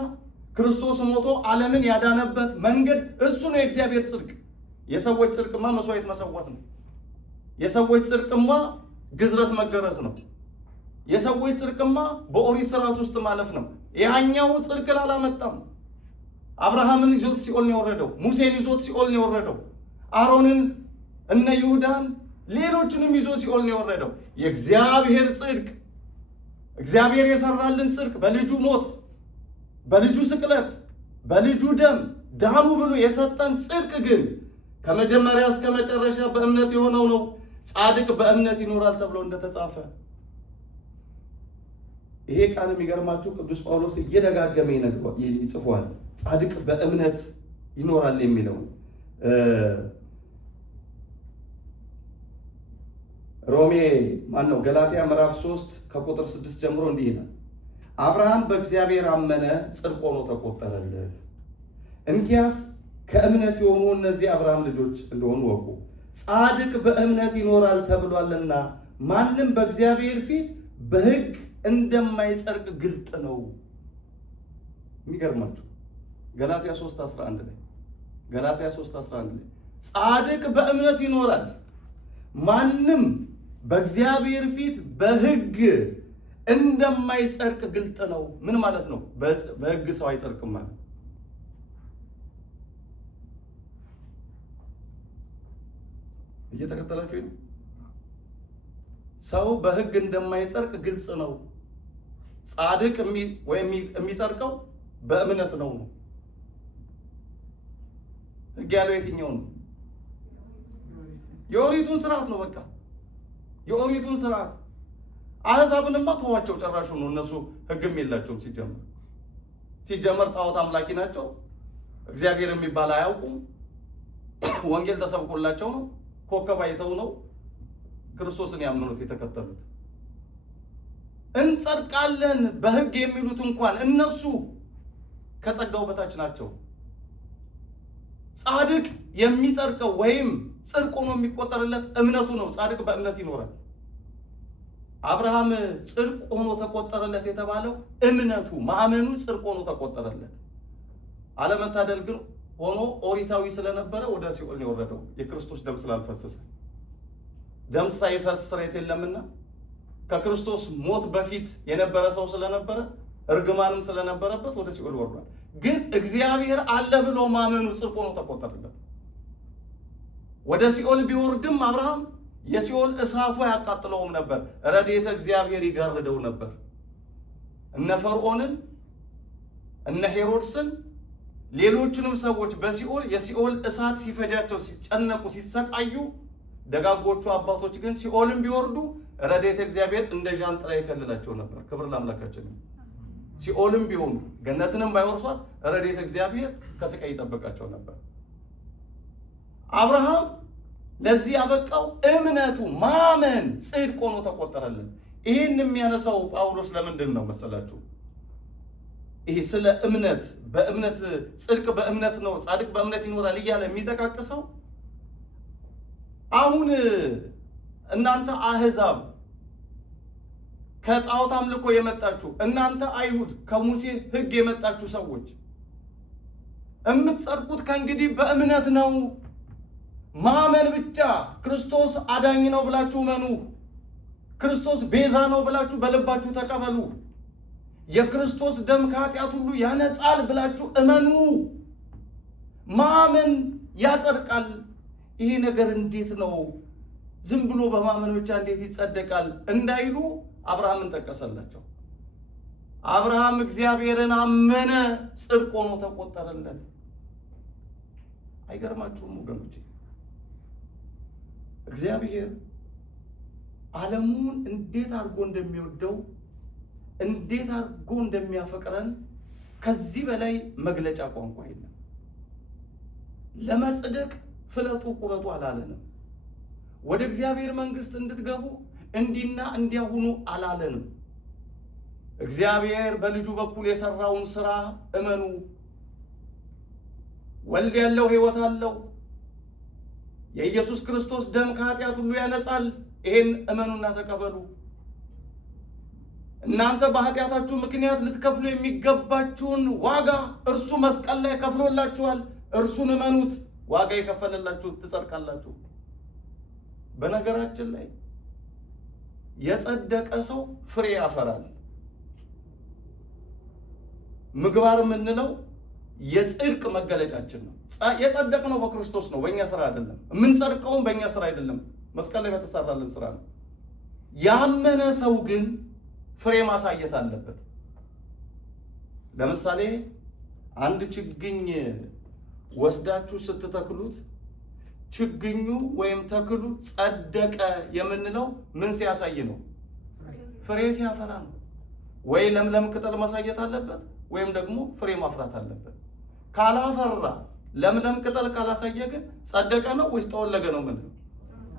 ክርስቶስ ሞቶ ዓለምን ያዳነበት መንገድ እሱ ነው የእግዚአብሔር ጽድቅ። የሰዎች ጽድቅማ መስዋዕት መሰዋት ነው። የሰዎች ጽድቅማ ግዝረት መገረዝ ነው። የሰዎች ጽድቅማ በኦሪት ሥርዓት ውስጥ ማለፍ ነው። ያኛው ጽድቅ አላመጣም። አብርሃምን ይዞት ሲኦል ነው የወረደው። ሙሴን ይዞት ሲኦል ነው የወረደው። አሮንን እነ ይሁዳን ሌሎችንም ይዞ ሲኦል ነው የወረደው። የእግዚአብሔር ጽድቅ እግዚአብሔር የሰራልን ጽድቅ በልጁ ሞት፣ በልጁ ስቅለት፣ በልጁ ደም ዳኑ ብሎ የሰጠን ጽድቅ ግን ከመጀመሪያ እስከ መጨረሻ በእምነት የሆነው ነው። ጻድቅ በእምነት ይኖራል ተብሎ እንደተጻፈ። ይሄ ቃል የሚገርማችሁ ቅዱስ ጳውሎስ እየደጋገመ ይጽፏል። ጻድቅ በእምነት ይኖራል የሚለው ገላትያ ምዕራፍ 3 ከቁጥር 6 ጀምሮ እንዲህ ይላል። አብርሃም በእግዚአብሔር አመነ፣ ጽድቅ ሆኖ ተቆጠረለት። እንኪያስ ከእምነት የሆኑ እነዚህ አብርሃም ልጆች እንደሆኑ ወቁ። ጻድቅ በእምነት ይኖራል ተብሏልና ማንም በእግዚአብሔር ፊት በሕግ እንደማይጸድቅ ግልጥ ነው። የሚገርማችሁ ገላትያ 3:11 ላይ ጻድቅ በእምነት ይኖራል፣ ማንም በእግዚአብሔር ፊት በሕግ እንደማይጸድቅ ግልጥ ነው። ምን ማለት ነው? በሕግ ሰው አይጸድቅም ማለት እየተከተላችሁ ነው። ሰው በሕግ እንደማይጸድቅ ግልጽ ነው። ጻድቅ ወይም የሚጸድቀው በእምነት ነው። ሕግ ያለው የትኛው ነው? የኦሪቱን ስርዓት ነው። በቃ የኦሪቱን ስርዓት። አሕዛብንማ ተዋቸው፣ ጨራሹ ነው። እነሱ ሕግም የላቸውም። ሲጀመር ጣዖት አምላኪ ናቸው። እግዚአብሔር የሚባል አያውቁም። ወንጌል ተሰብኮላቸው ነው፣ ኮከብ አይተው ነው ክርስቶስን ያመኑት የተከተሉት። እንጸድቃለን በሕግ የሚሉት እንኳን እነሱ ከጸጋው በታች ናቸው። ጻድቅ የሚጸድቀው ወይም ጽድቅ ሆኖ የሚቆጠርለት እምነቱ ነው። ጻድቅ በእምነት ይኖራል። አብርሃም ጽድቅ ሆኖ ተቆጠረለት የተባለው እምነቱ ማመኑ ጽድቅ ሆኖ ተቆጠረለት። አለመታደል ግን ሆኖ ኦሪታዊ ስለነበረ ወደ ሲኦል ነው የወረደው። የክርስቶስ ደም ስላልፈሰሰ፣ ደም ሳይፈስ ስርየት የለምና ከክርስቶስ ሞት በፊት የነበረ ሰው ስለነበረ እርግማንም ስለነበረበት ወደ ሲኦል ወርዷል። ግን እግዚአብሔር አለ ብሎ ማመኑ ጽድቅ ሆኖ ተቆጠረለት። ወደ ሲኦል ቢወርድም አብርሃም የሲኦል እሳቱ አያቃጥለውም ነበር፣ ረድኤተ እግዚአብሔር ይጋርደው ነበር። እነ ፈርዖንን እነ ሄሮድስን ሌሎችንም ሰዎች በሲኦል የሲኦል እሳት ሲፈጃቸው ሲጨነቁ ሲሰቃዩ፣ ደጋጎቹ አባቶች ግን ሲኦልን ቢወርዱ ረድኤተ እግዚአብሔር እንደ ዣንጥላ ይከልላቸው ነበር። ክብር ለአምላካችን። ሲኦልም ቢሆኑ ገነትንም ባይወርሷት ረድኤተ እግዚአብሔር ከስቃይ ይጠበቃቸው ነበር። አብርሃም ለዚህ ያበቃው እምነቱ ማመን ጽድቅ ሆኖ ተቆጠረልን። ይህን የሚያነሳው ጳውሎስ ለምንድን ነው መሰላችሁ? ይሄ ስለ እምነት በእምነት ጽድቅ በእምነት ነው፣ ጻድቅ በእምነት ይኖራል እያለ የሚጠቃቅሰው አሁን እናንተ አሕዛብ ከጣዖት አምልኮ የመጣችሁ እናንተ አይሁድ ከሙሴ ሕግ የመጣችሁ ሰዎች የምትጸድቁት ከእንግዲህ በእምነት ነው። ማመን ብቻ። ክርስቶስ አዳኝ ነው ብላችሁ መኑ። ክርስቶስ ቤዛ ነው ብላችሁ በልባችሁ ተቀበሉ። የክርስቶስ ደም ከኃጢአት ሁሉ ያነጻል ብላችሁ እመኑ። ማመን ያጸድቃል። ይሄ ነገር እንዴት ነው? ዝም ብሎ በማመን ብቻ እንዴት ይጸደቃል እንዳይሉ አብርሃምን ጠቀሰላቸው። አብርሃም እግዚአብሔርን አመነ፣ ጽድቅ ሆኖ ተቆጠረለት። አይገርማችሁም ወገኖቼ? እግዚአብሔር ዓለሙን እንዴት አድርጎ እንደሚወደው እንዴት አድርጎ እንደሚያፈቅረን ከዚህ በላይ መግለጫ ቋንቋ የለም። ለመጽደቅ ፍለጡ ቁረጡ አላለንም። ወደ እግዚአብሔር መንግስት እንድትገቡ እንዲና እንዲያሁኑ አላለንም። እግዚአብሔር በልጁ በኩል የሰራውን ስራ እመኑ። ወልድ ያለው ሕይወት አለው። የኢየሱስ ክርስቶስ ደም ከኃጢአት ሁሉ ያነጻል። ይሄን እመኑና ተቀበሉ። እናንተ በኃጢአታችሁ ምክንያት ልትከፍሉ የሚገባችሁን ዋጋ እርሱ መስቀል ላይ ከፍሎላችኋል። እርሱን እመኑት። ዋጋ የከፈለላችሁ ትጸድቃላችሁ። በነገራችን ላይ የጸደቀ ሰው ፍሬ ያፈራል። ምግባር የምንለው የጽድቅ መገለጫችን ነው። የጸደቅነው በክርስቶስ ነው፣ በእኛ ስራ አይደለም። የምንጸድቀውም በእኛ ስራ አይደለም፣ መስቀል ላይ በተሰራልን ስራ ነው። ያመነ ሰው ግን ፍሬ ማሳየት አለበት። ለምሳሌ አንድ ችግኝ ወስዳችሁ ስትተክሉት ችግኙ ወይም ተክሉ ጸደቀ የምንለው ምን ሲያሳይ ነው? ፍሬ ሲያፈራ ነው። ወይ ለምለም ቅጠል ማሳየት አለበት ወይም ደግሞ ፍሬ ማፍራት አለበት። ካላፈራ ለምለም ቅጠል ካላሳየ ግን ጸደቀ ነው ወይስ ተወለገ ነው? ምን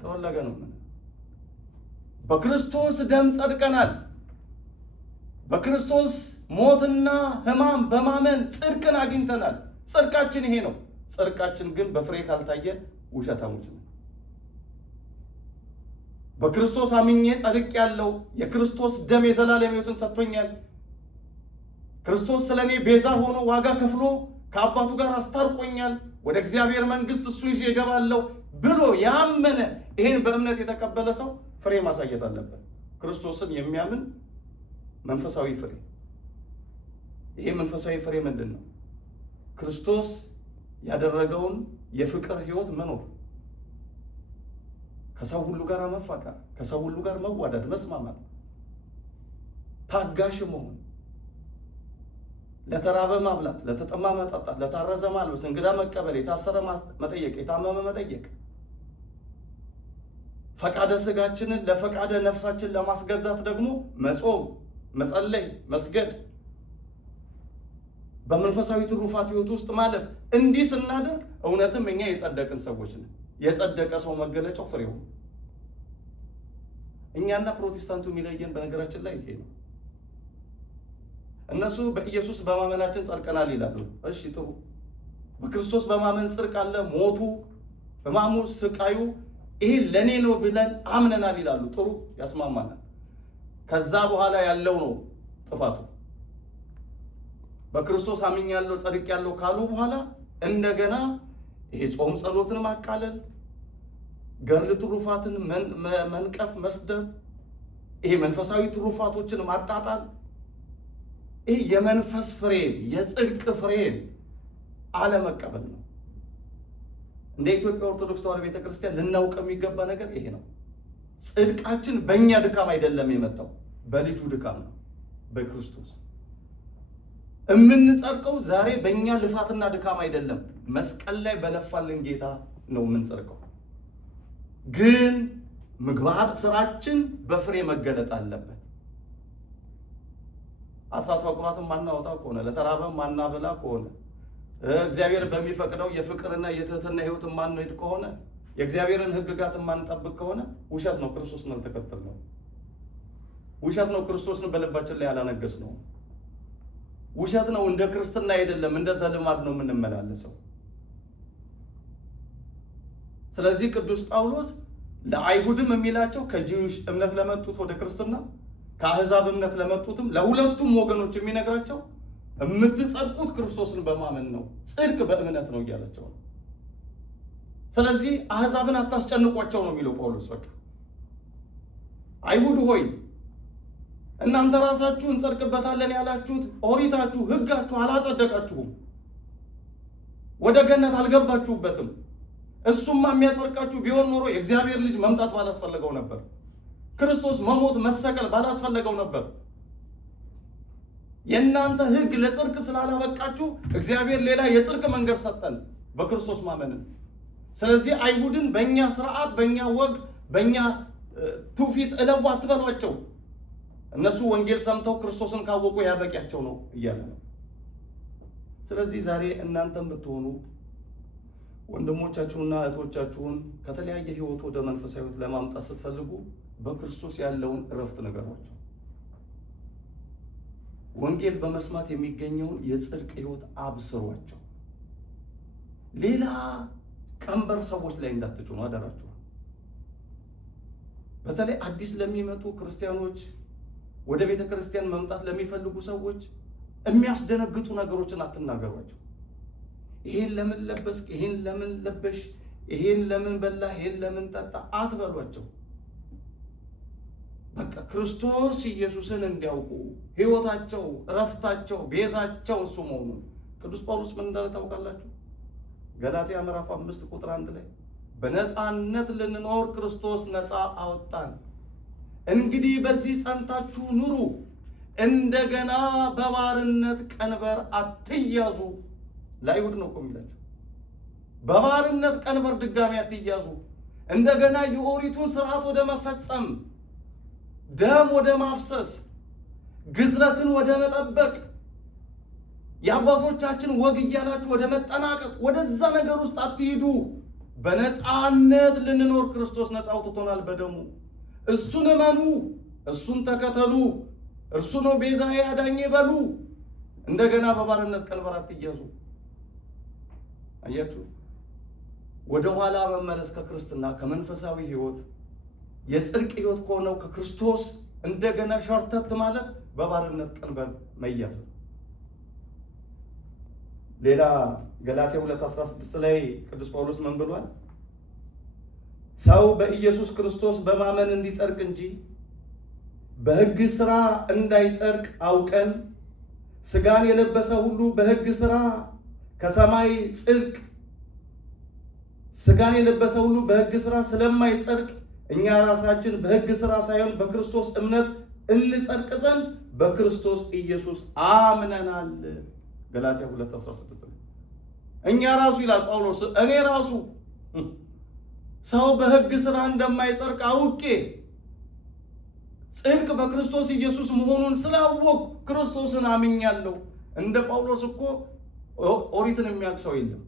ተወለገ ነው? ምን በክርስቶስ ደም ጸድቀናል። በክርስቶስ ሞትና ሕማም በማመን ጽድቅን አግኝተናል። ጽድቃችን ይሄ ነው። ጽድቃችን ግን በፍሬ ካልታየ ውሸታሞች ነው። በክርስቶስ አምኜ ጸድቅ ያለው የክርስቶስ ደም የዘላለም ሕይወትን ሰጥቶኛል። ክርስቶስ ስለኔ ቤዛ ሆኖ ዋጋ ከፍሎ ከአባቱ ጋር አስታርቆኛል። ወደ እግዚአብሔር መንግስት እሱን ይዤ እገባለሁ ብሎ ያመነ ይሄን በእምነት የተቀበለ ሰው ፍሬ ማሳየት አለበት። ክርስቶስን የሚያምን መንፈሳዊ ፍሬ። ይሄ መንፈሳዊ ፍሬ ምንድን ነው? ክርስቶስ ያደረገውን የፍቅር ህይወት መኖር፣ ከሰው ሁሉ ጋር መፋቀር፣ ከሰው ሁሉ ጋር መዋደድ፣ መስማማት፣ ታጋሽ መሆን፣ ለተራበ ማብላት፣ ለተጠማ መጠጣት፣ ለታረዘ ማልበስ፣ እንግዳ መቀበል፣ የታሰረ መጠየቅ፣ የታመመ መጠየቅ፣ ፈቃደ ስጋችንን ለፈቃደ ነፍሳችን ለማስገዛት ደግሞ መጾም፣ መጸለይ፣ መስገድ፣ በመንፈሳዊ ትሩፋት ህይወት ውስጥ ማለፍ። እንዲህ ስናደርግ እውነትም እኛ የጸደቅን ሰዎች ነን። የጸደቀ ሰው መገለጫው ፍሬው። እኛና ፕሮቴስታንቱ የሚለየን በነገራችን ላይ ይሄ ነው። እነሱ በኢየሱስ በማመናችን ጸድቀናል ይላሉ። እሺ ጥሩ፣ በክርስቶስ በማመን ጽድቅ አለ። ሞቱ፣ ሕማሙ፣ ስቃዩ ይሄ ለኔ ነው ብለን አምነናል ይላሉ። ጥሩ፣ ያስማማናል። ከዛ በኋላ ያለው ነው ጥፋቱ። በክርስቶስ አምኛለሁ ጸድቄያለሁ ካሉ በኋላ እንደገና ይሄ ጾም ጸሎትን ማቃለል፣ ገድል ትሩፋትን መንቀፍ፣ መስደብ፣ ይሄ መንፈሳዊ ትሩፋቶችን ማጣጣል፣ ይሄ የመንፈስ ፍሬ የጽድቅ ፍሬ አለመቀበል ነው። እንደ ኢትዮጵያ ኦርቶዶክስ ተዋሕዶ ቤተክርስቲያን ልናውቅ የሚገባ ነገር ይሄ ነው። ጽድቃችን በእኛ ድካም አይደለም የመጣው፣ በልጁ ድካም ነው። በክርስቶስ የምንጸድቀው ዛሬ በእኛ ልፋትና ድካም አይደለም፣ መስቀል ላይ በለፋልን ጌታ ነው የምንጸድቀው። ግን ምግባር ስራችን በፍሬ መገለጥ አለበት። አስራት በኩራትን ማናወጣ ከሆነ፣ ለተራበም ማናበላ ከሆነ፣ እግዚአብሔር በሚፈቅደው የፍቅርና የትህትና ህይወት ማንሄድ ከሆነ፣ የእግዚአብሔርን ሕግጋት ማንጠብቅ ከሆነ ውሸት ነው። ክርስቶስን አልተከተልነው። ውሸት ነው። ክርስቶስን በልባችን ላይ ያላነገስ ነው። ውሸት ነው። እንደ ክርስትና አይደለም፣ እንደ ዘልማድ ነው የምንመላለሰው። ስለዚህ ቅዱስ ጳውሎስ ለአይሁድም የሚላቸው ከጂውሽ እምነት ለመጡት ወደ ክርስትና፣ ከአሕዛብ እምነት ለመጡትም ለሁለቱም ወገኖች የሚነግራቸው የምትጸድቁት ክርስቶስን በማመን ነው፣ ጽድቅ በእምነት ነው እያላቸው ነው። ስለዚህ አሕዛብን አታስጨንቋቸው ነው የሚለው ጳውሎስ። በቃ አይሁድ ሆይ እናንተ ራሳችሁ እንጸድቅበታለን ያላችሁት ኦሪታችሁ ሕጋችሁ አላጸደቃችሁም። ወደ ገነት አልገባችሁበትም። እሱማ የሚያጸድቃችሁ ቢሆን ኖሮ የእግዚአብሔር ልጅ መምጣት ባላስፈለገው ነበር። ክርስቶስ መሞት መሰቀል ባላስፈለገው ነበር። የእናንተ ሕግ ለጽድቅ ስላላበቃችሁ እግዚአብሔር ሌላ የጽድቅ መንገድ ሰጠን፣ በክርስቶስ ማመንን። ስለዚህ አይሁድን በእኛ ስርዓት፣ በእኛ ወግ፣ በእኛ ትውፊት እለፉ አትበሏቸው። እነሱ ወንጌል ሰምተው ክርስቶስን ካወቁ ያበቂያቸው ነው እያለ ነው። ስለዚህ ዛሬ እናንተም ብትሆኑ ወንድሞቻችሁና እህቶቻችሁን ከተለያየ ህይወት ወደ መንፈሳዊ ህይወት ለማምጣት ስትፈልጉ በክርስቶስ ያለውን እረፍት ንገሯቸው። ወንጌል በመስማት የሚገኘውን የጽድቅ ህይወት አብስሯቸው። ሌላ ቀንበር ሰዎች ላይ እንዳትጭኑ አደራችሁ። በተለይ አዲስ ለሚመጡ ክርስቲያኖች፣ ወደ ቤተ ክርስቲያን መምጣት ለሚፈልጉ ሰዎች የሚያስደነግጡ ነገሮችን አትናገሯቸው። ይሄን ለምን ለበስክ፣ ይሄን ለምን ለበሽ፣ ይሄን ለምን በላ፣ ይሄን ለምን ጠጣ አትበሏቸው። በቃ ክርስቶስ ኢየሱስን እንዲያውቁ ህይወታቸው፣ እረፍታቸው፣ ቤዛቸው እሱ መሆኑን ቅዱስ ጳውሎስ ምን እንዳለ ታውቃላችሁ? ገላትያ ምዕራፍ 5 ቁጥር 1 ላይ በነፃነት ልንኖር ክርስቶስ ነፃ አወጣን፣ እንግዲህ በዚህ ጸንታችሁ ኑሩ፣ እንደገና በባርነት ቀንበር አትያዙ። ለአይሁድ ነው እኮ የሚላቸው። በባርነት ቀንበር ድጋሚ አትያዙ። እንደገና የኦሪቱን ስርዓት ወደ መፈጸም፣ ደም ወደ ማፍሰስ፣ ግዝረትን ወደ መጠበቅ፣ የአባቶቻችን ወግ እያላችሁ ወደ መጠናቀቅ፣ ወደዛ ነገር ውስጥ አትሂዱ። በነፃነት ልንኖር ክርስቶስ ነፃ አውጥቶናል በደሙ። እሱን እመኑ፣ እሱን ተከተሉ፣ እርሱ ነው ቤዛዬ አዳኜ በሉ። እንደገና በባርነት ቀንበር አትያዙ። አያችሁ፣ ወደ ኋላ መመለስ ከክርስትና ከመንፈሳዊ ህይወት የጽድቅ ህይወት ከሆነው ከክርስቶስ እንደገና ሸርተት ማለት በባርነት ቀንበር መያዝ። ሌላ ገላትያ 2:16 ላይ ቅዱስ ጳውሎስ ምን ብሏል? ሰው በኢየሱስ ክርስቶስ በማመን እንዲጸድቅ እንጂ በሕግ ሥራ እንዳይጸድቅ አውቀን ሥጋን የለበሰ ሁሉ በሕግ ሥራ ከሰማይ ጽድቅ ሥጋን የለበሰ ሁሉ በሕግ ሥራ ስለማይጸድቅ እኛ ራሳችን በሕግ ሥራ ሳይሆን በክርስቶስ እምነት እንጸድቅ ዘንድ በክርስቶስ ኢየሱስ አምነናል። ገላትያ 2:16 እኛ ራሱ ይላል ጳውሎስ፣ እኔ ራሱ ሰው በሕግ ሥራ እንደማይጸድቅ አውቄ ጽድቅ በክርስቶስ ኢየሱስ መሆኑን ስላወቅሁ ክርስቶስን አምኛለሁ። እንደ ጳውሎስ እኮ ኦሪትን የሚያውቅ ሰው የለም።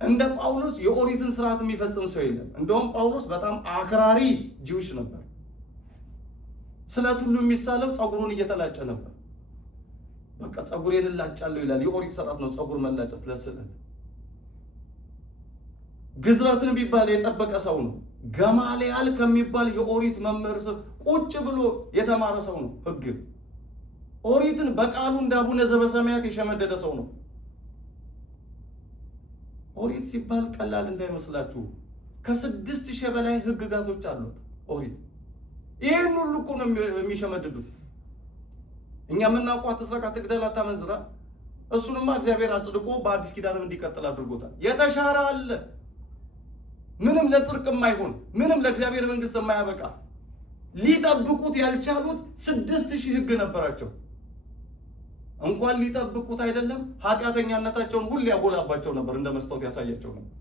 እንደ ጳውሎስ የኦሪትን ስርዓት የሚፈጽም ሰው የለም። እንደውም ጳውሎስ በጣም አክራሪ ጂውሽ ነበር። ስለት ሁሉ የሚሳለው ጸጉሩን እየተላጨ ነበር። በቃ ጸጉሬን እላጫለሁ ይላል። የኦሪት ስርዓት ነው ጸጉር መላጨት ለስለት። ግዝረትን ቢባል የጠበቀ ሰው ነው። ገማልያል ከሚባል የኦሪት መምህር ስር ቁጭ ብሎ የተማረ ሰው ነው። ሕግ ኦሪትን በቃሉ እንደ አቡነ ዘበሰማያት የሸመደደ ሰው ነው። ኦሪት ሲባል ቀላል እንዳይመስላችሁ ከ6000 በላይ ሕግጋቶች አሉት ኦሪት። ይህን ሁሉ እኮ ነው የሚሸመድዱት። እኛ የምናውቀው አትስረቅ፣ አትግደል፣ አታመንዝራ፣ እሱንማ እግዚአብሔር አጽድቆ በአዲስ ኪዳንም እንዲቀጥል አድርጎታል። የተሻረ አለ፣ ምንም ለጽድቅ የማይሆን ምንም ለእግዚአብሔር መንግስት የማያበቃ ሊጠብቁት ያልቻሉት 6000 ሕግ ነበራቸው። እንኳን ሊጠብቁት አይደለም ኃጢአተኛነታቸውን ሁሉ ያጎላባቸው ነበር። እንደ መስታወት ያሳያቸው ነበር።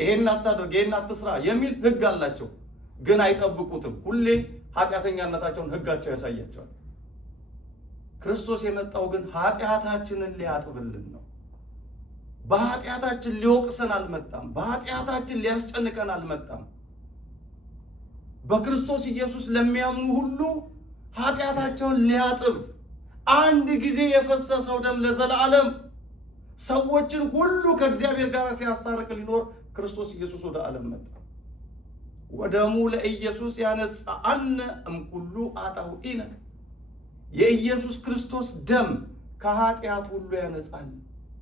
ይሄን አታድርግ፣ ይሄን አትስራ የሚል ሕግ አላቸው፣ ግን አይጠብቁትም። ሁሌ ኃጢአተኛነታቸውን ሕጋቸው ያሳያቸዋል። ክርስቶስ የመጣው ግን ኃጢአታችንን ሊያጥብልን ነው። በኃጢአታችን ሊወቅሰን አልመጣም። በኃጢአታችን ሊያስጨንቀን አልመጣም። በክርስቶስ ኢየሱስ ለሚያምኑ ሁሉ ኃጢአታቸውን ሊያጥብ አንድ ጊዜ የፈሰሰው ደም ለዘላለም ሰዎችን ሁሉ ከእግዚአብሔር ጋር ሲያስታርቅ ሊኖር ክርስቶስ ኢየሱስ ወደ ዓለም መጣ። ወደሙ ለኢየሱስ ያነጻአነ እምኩሉ ኃጣውኢነ። የኢየሱስ ክርስቶስ ደም ከኃጢአት ሁሉ ያነጻል።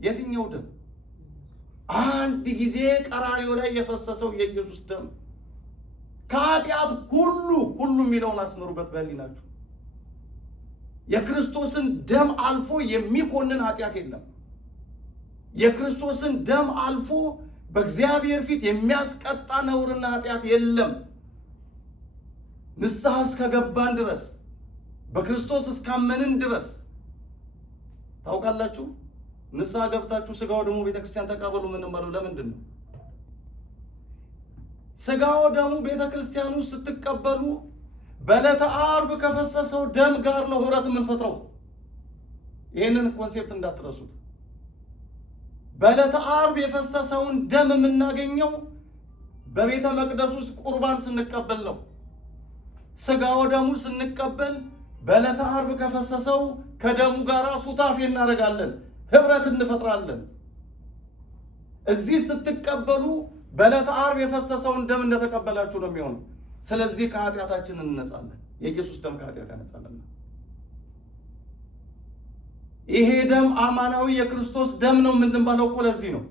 የትኛው ደም? አንድ ጊዜ ቀራንዮ ላይ የፈሰሰው የኢየሱስ ደም ከኃጢአት ሁሉ የሚለውን አስምሩበት በህሊናችሁ። የክርስቶስን ደም አልፎ የሚኮንን ኃጢአት የለም። የክርስቶስን ደም አልፎ በእግዚአብሔር ፊት የሚያስቀጣ ነውርና ኃጢአት የለም። ንስሐ እስከገባን ድረስ በክርስቶስ እስካመንን ድረስ ታውቃላችሁ። ንስሐ ገብታችሁ ስጋው ደግሞ ቤተክርስቲያን ተቀበሉ የምንባለው ለምንድን ነው? ስጋው ደግሞ ቤተክርስቲያን ውስጥ ስትቀበሉ በዕለተ ዓርብ ከፈሰሰው ደም ጋር ነው ህብረት የምንፈጥረው። ይህንን ኮንሴፕት እንዳትረሱት። በዕለተ ዓርብ የፈሰሰውን ደም የምናገኘው በቤተ መቅደስ ውስጥ ቁርባን ስንቀበል ነው። ስጋው ደሙ ስንቀበል በዕለተ ዓርብ ከፈሰሰው ከደሙ ጋር ሱታፌ እናደርጋለን፣ ህብረት እንፈጥራለን። እዚህ ስትቀበሉ በዕለተ ዓርብ የፈሰሰውን ደም እንደተቀበላችሁ ነው የሚሆነው። ስለዚህ ከኃጢአታችን እንነጻለን። የኢየሱስ ደም ከኃጢአት ያነጻለን። ይሄ ደም አማናዊ የክርስቶስ ደም ነው የምንባለው እኮ ለዚህ ነው።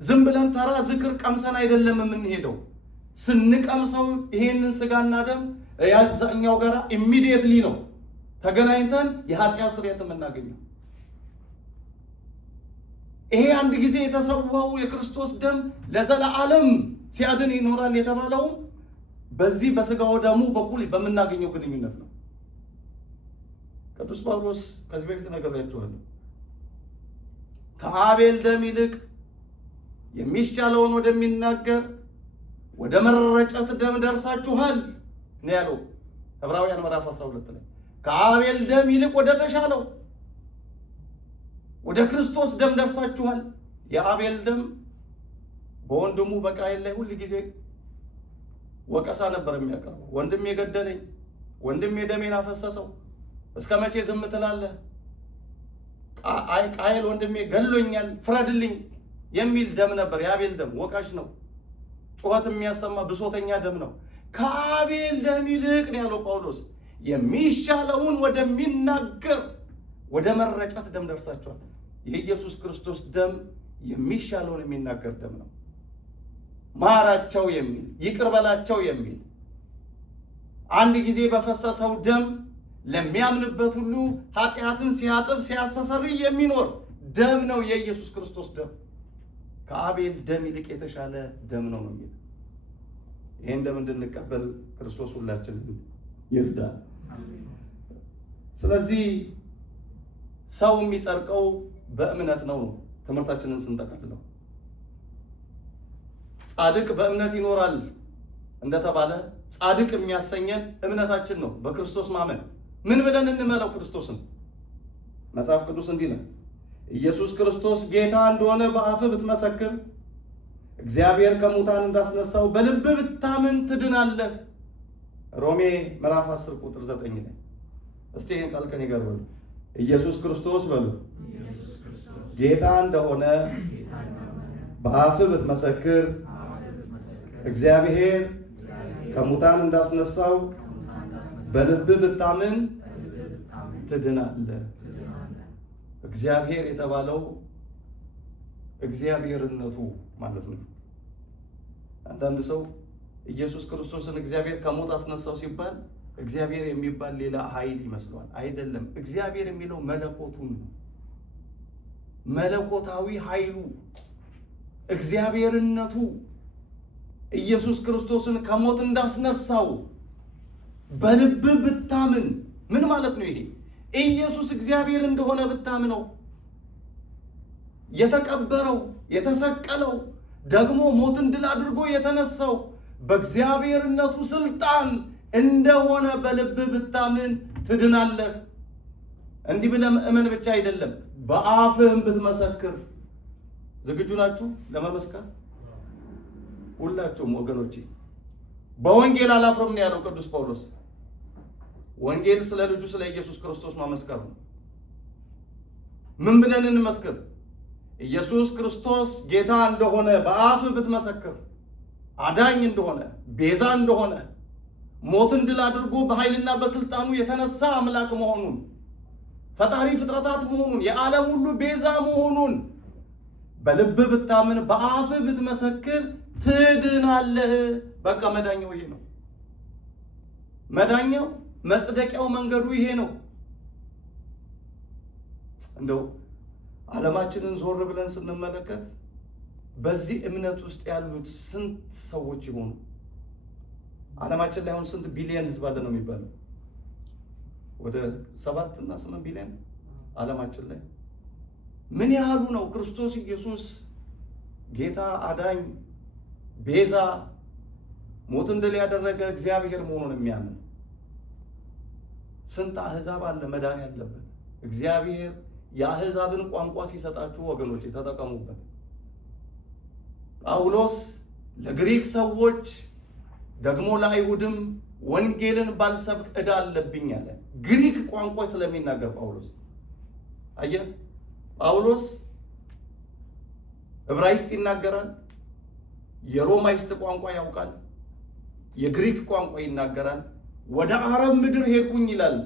ዝም ብለን ተራ ዝክር ቀምሰን አይደለም የምንሄደው። ስንቀምሰው ይሄንን ስጋና ደም ያዛኛው ጋራ ኢሚዲየትሊ ነው ተገናኝተን የኃጢአት ስርየት የምናገኘው። ይሄ አንድ ጊዜ የተሰዋው የክርስቶስ ደም ለዘላለም ሲያድን ይኖራል የተባለው በዚህ በስጋው ደሙ በኩል በምናገኘው ግንኙነት ነው። ቅዱስ ጳውሎስ ከዚህ በፊት ነግሬያችኋለሁ። ከአቤል ደም ይልቅ የሚሻለውን ወደሚናገር ወደ መረጨት ደም ደርሳችኋል ነው ያለው ዕብራውያን ምዕራፍ 12 ላይ። ከአቤል ደም ይልቅ ወደ ተሻለው ወደ ክርስቶስ ደም ደርሳችኋል። የአቤል ደም በወንድሙ በቃየል ላይ ሁሉ ጊዜ ወቀሳ ነበር የሚያቀርበው። ወንድሜ ገደለኝ፣ ወንድሜ ደሜን አፈሰሰው፣ እስከ መቼ ዝም ትላለህ? ቃየል ወንድሜ ገሎኛል፣ ፍረድልኝ የሚል ደም ነበር። የአቤል ደም ወቃሽ ነው፣ ጩኸት የሚያሰማ ብሶተኛ ደም ነው። ከአቤል ደም ይልቅ ነው ያለው ጳውሎስ የሚሻለውን ወደሚናገር ወደ መረጨት ደም ደርሳችኋል። የኢየሱስ ክርስቶስ ደም የሚሻለውን የሚናገር ደም ነው። ማራቸው የሚል ይቅር በላቸው የሚል አንድ ጊዜ በፈሰሰው ደም ለሚያምንበት ሁሉ ኃጢአትን ሲያጥብ ሲያስተሰርይ የሚኖር ደም ነው የኢየሱስ ክርስቶስ ደም። ከአቤል ደም ይልቅ የተሻለ ደም ነው ነው የሚል። ይሄን ደም እንድንቀበል ክርስቶስ ሁላችንን ይርዳል። ስለዚህ ሰው የሚጸድቀው በእምነት ነው። ትምህርታችንን ስንጠቀልለው ጻድቅ በእምነት ይኖራል እንደተባለ ጻድቅ የሚያሰኘን እምነታችን ነው፣ በክርስቶስ ማመን። ምን ብለን እንመለው ክርስቶስን? መጽሐፍ ቅዱስ እንዲህ ነው፣ ኢየሱስ ክርስቶስ ጌታ እንደሆነ በአፍህ ብትመሰክር፣ እግዚአብሔር ከሙታን እንዳስነሳው በልብህ ብታምን ትድናለህ። ሮሜ ምዕራፍ 10 ቁጥር 9 ላይ። እስቲ ይህን ቃል ከኔ ጋር በሉ። ኢየሱስ ክርስቶስ በሉ ጌታ እንደሆነ በአፍህ ብትመሰክር፣ እግዚአብሔር ከሙታን እንዳስነሳው በልብህ ብታምን ትድናለህ። እግዚአብሔር የተባለው እግዚአብሔርነቱ ማለት ነው። አንዳንድ ሰው ኢየሱስ ክርስቶስን እግዚአብሔር ከሞት አስነሳው ሲባል እግዚአብሔር የሚባል ሌላ ኃይል ይመስለዋል። አይደለም። እግዚአብሔር የሚለው መለኮቱን ነው። መለኮታዊ ኃይሉ እግዚአብሔርነቱ ኢየሱስ ክርስቶስን ከሞት እንዳስነሳው በልብ ብታምን ምን ማለት ነው? ይሄ ኢየሱስ እግዚአብሔር እንደሆነ ብታምነው የተቀበረው የተሰቀለው ደግሞ ሞትን ድል አድርጎ የተነሳው በእግዚአብሔርነቱ ስልጣን እንደሆነ በልብ ብታምን ትድናለህ። እንዲህ ብለህ እመን ብቻ አይደለም፣ በአፍህም ብትመሰክር። ዝግጁ ናችሁ ለመመስከር? ሁላችሁም ወገኖቼ። በወንጌል አላፍርም ነው ያለው ቅዱስ ጳውሎስ። ወንጌል ስለ ልጁ ስለ ኢየሱስ ክርስቶስ ማመስከር ነው። ምን ብለን እንመስክር? ኢየሱስ ክርስቶስ ጌታ እንደሆነ በአፍህ ብትመሰክር፣ አዳኝ እንደሆነ ቤዛ እንደሆነ ሞትን ድል አድርጎ በኃይልና በስልጣኑ የተነሳ አምላክ መሆኑን ፈጣሪ ፍጥረታት መሆኑን የዓለም ሁሉ ቤዛ መሆኑን በልብ ብታምን በአፍ ብትመሰክር ትድናለህ። በቃ መዳኛው ይሄ ነው። መዳኛው መጽደቂያው መንገዱ ይሄ ነው። እንደው ዓለማችንን ዞር ብለን ስንመለከት በዚህ እምነት ውስጥ ያሉት ስንት ሰዎች ይሆኑ? ዓለማችን ላይ አሁን ስንት ቢሊየን ህዝብ አለ ነው የሚባለው? ወደ 7 እና 8 ቢሊየን ዓለማችን ላይ። ምን ያህሉ ነው ክርስቶስ ኢየሱስ ጌታ፣ አዳኝ፣ ቤዛ፣ ሞትን ድል ያደረገ እግዚአብሔር መሆኑን የሚያምን? ስንት አህዛብ አለ መዳን ያለበት? እግዚአብሔር የአህዛብን ቋንቋ ሲሰጣችሁ ወገኖች ተጠቀሙበት። ጳውሎስ ለግሪክ ሰዎች ደግሞ ለአይሁድም ወንጌልን ባልሰብክ ዕዳ አለብኝ አለ። ግሪክ ቋንቋ ስለሚናገር ጳውሎስ አየህ፣ ጳውሎስ ዕብራይስጥ ይናገራል፣ የሮማይስጥ ቋንቋ ያውቃል፣ የግሪክ ቋንቋ ይናገራል። ወደ አረብ ምድር ሄድኩኝ ይላል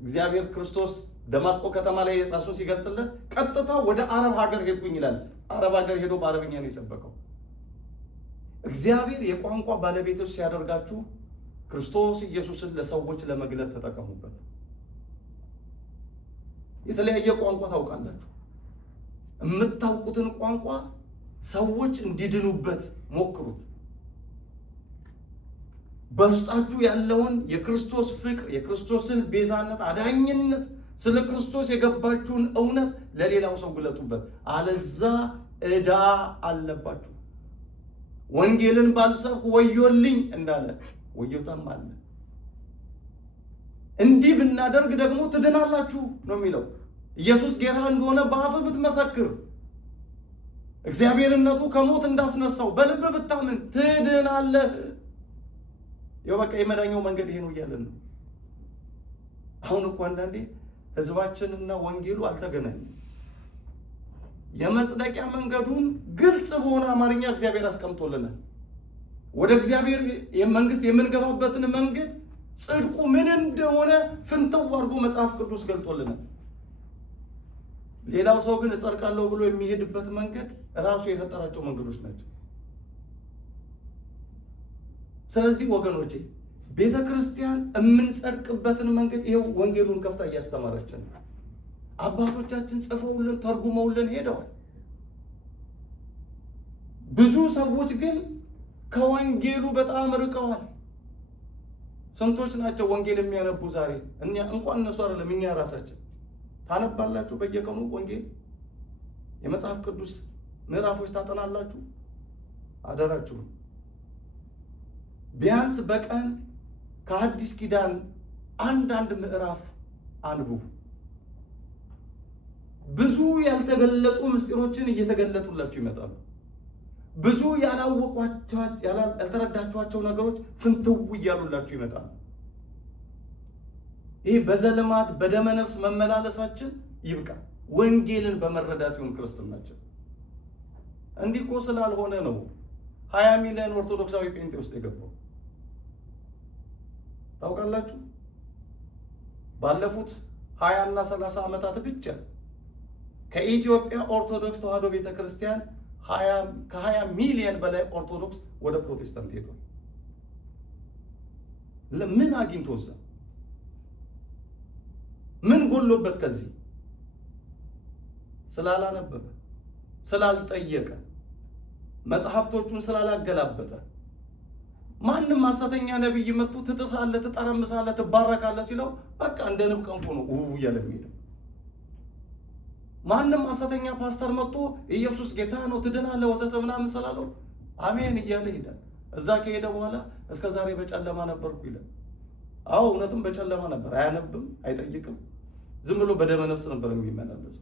እግዚአብሔር። ክርስቶስ ደማስቆ ከተማ ላይ ራሱን ሲገልጥለት ቀጥታ ወደ አረብ ሀገር ሄድኩኝ ይላል። አረብ ሀገር ሄዶ በአረብኛ ነው የሰበከው። እግዚአብሔር የቋንቋ ባለቤቶች ሲያደርጋችሁ ክርስቶስ ኢየሱስን ለሰዎች ለመግለጥ ተጠቀሙበት። የተለያየ ቋንቋ ታውቃላችሁ። የምታውቁትን ቋንቋ ሰዎች እንዲድኑበት ሞክሩት። በውስጣችሁ ያለውን የክርስቶስ ፍቅር፣ የክርስቶስን ቤዛነት፣ አዳኝነት፣ ስለ ክርስቶስ የገባችሁን እውነት ለሌላው ሰው ግለጡበት። አለዛ ዕዳ አለባችሁ። ወንጌልን ባልሰብክ ወዮልኝ እንዳለ ወዮታም አለ። እንዲህ ብናደርግ ደግሞ ትድናላችሁ ነው የሚለው። ኢየሱስ ጌታ እንደሆነ በአፍህ ብትመሰክር፣ እግዚአብሔርነቱ ከሞት እንዳስነሳው በልብ ብታምን ትድናለህ። ይኸው በቃ የመዳኛው መንገድ ይሄ ነው እያለን ነው። አሁን እኮ አንዳንዴ ህዝባችንና ወንጌሉ አልተገናኙም። የመጽደቂያ መንገዱን ግልጽ በሆነ አማርኛ እግዚአብሔር አስቀምጦልናል። ወደ እግዚአብሔር መንግስት የምንገባበትን መንገድ ጽድቁ ምን እንደሆነ ፍንትው አድርጎ መጽሐፍ ቅዱስ ገልጦልናል። ሌላው ሰው ግን እጸድቃለሁ ብሎ የሚሄድበት መንገድ ራሱ የፈጠራቸው መንገዶች ናቸው። ስለዚህ ወገኖቼ ቤተ ክርስቲያን የምንጸድቅበትን መንገድ ይኸው ወንጌሉን ከፍታ እያስተማረችን ነው። አባቶቻችን ጽፈውልን ተርጉመውልን ሄደዋል። ብዙ ሰዎች ግን ከወንጌሉ በጣም ርቀዋል። ስንቶች ናቸው ወንጌል የሚያነቡ ዛሬ? እኛ እንኳን እነሱ አይደለም እኛ ራሳችን። ታነባላችሁ በየቀኑ ወንጌል? የመጽሐፍ ቅዱስ ምዕራፎች ታጠናላችሁ? አደራችሁ ቢያንስ በቀን ከአዲስ ኪዳን አንዳንድ ምዕራፍ አንብቡ። ብዙ ያልተገለጡ ምስጢሮችን እየተገለጡላችሁ ይመጣሉ። ብዙ ያልተረዳችኋቸው ነገሮች ፍንትው እያሉላችሁ ይመጣሉ። ይህ በዘልማት በደመነፍስ መመላለሳችን ይብቃ። ወንጌልን በመረዳት ይሁን ክርስትናችን። እንዲህ እኮ ስላልሆነ ነው 20 ሚሊዮን ኦርቶዶክሳዊ ጴንጤ ውስጥ የገባው። ታውቃላችሁ ባለፉት 20 እና 30 ዓመታት ብቻ ከኢትዮጵያ ኦርቶዶክስ ተዋሕዶ ቤተክርስቲያን ከ20 ሚሊዮን በላይ ኦርቶዶክስ ወደ ፕሮቴስታንት ሄዷል። ምን አግኝቶ እዛ? ምን ጎሎበት? ከዚህ ስላላነበበ፣ ስላልጠየቀ፣ መጽሐፍቶቹን ስላላገላበጠ። ማንም ሐሰተኛ ነብይ መጥቶ ትጥሳለህ፣ ትጠረምሳለህ፣ ትባረካለህ ሲለው በቃ እንደ ንብ ቀንፎ ነው እያለ የሚሄደው። ማንም ሐሰተኛ ፓስተር መጥቶ ኢየሱስ ጌታ ነው ትድናለህ ወዘተ ምናምን ስላለው አሜን እያለ ይሄዳል። እዛ ከሄደ በኋላ እስከ ዛሬ በጨለማ ነበርኩ ይላል። አዎ እውነትም በጨለማ ነበር። አያነብም፣ አይጠይቅም፣ ዝም ብሎ በደመ ነፍስ ነበር የሚመላለሰው።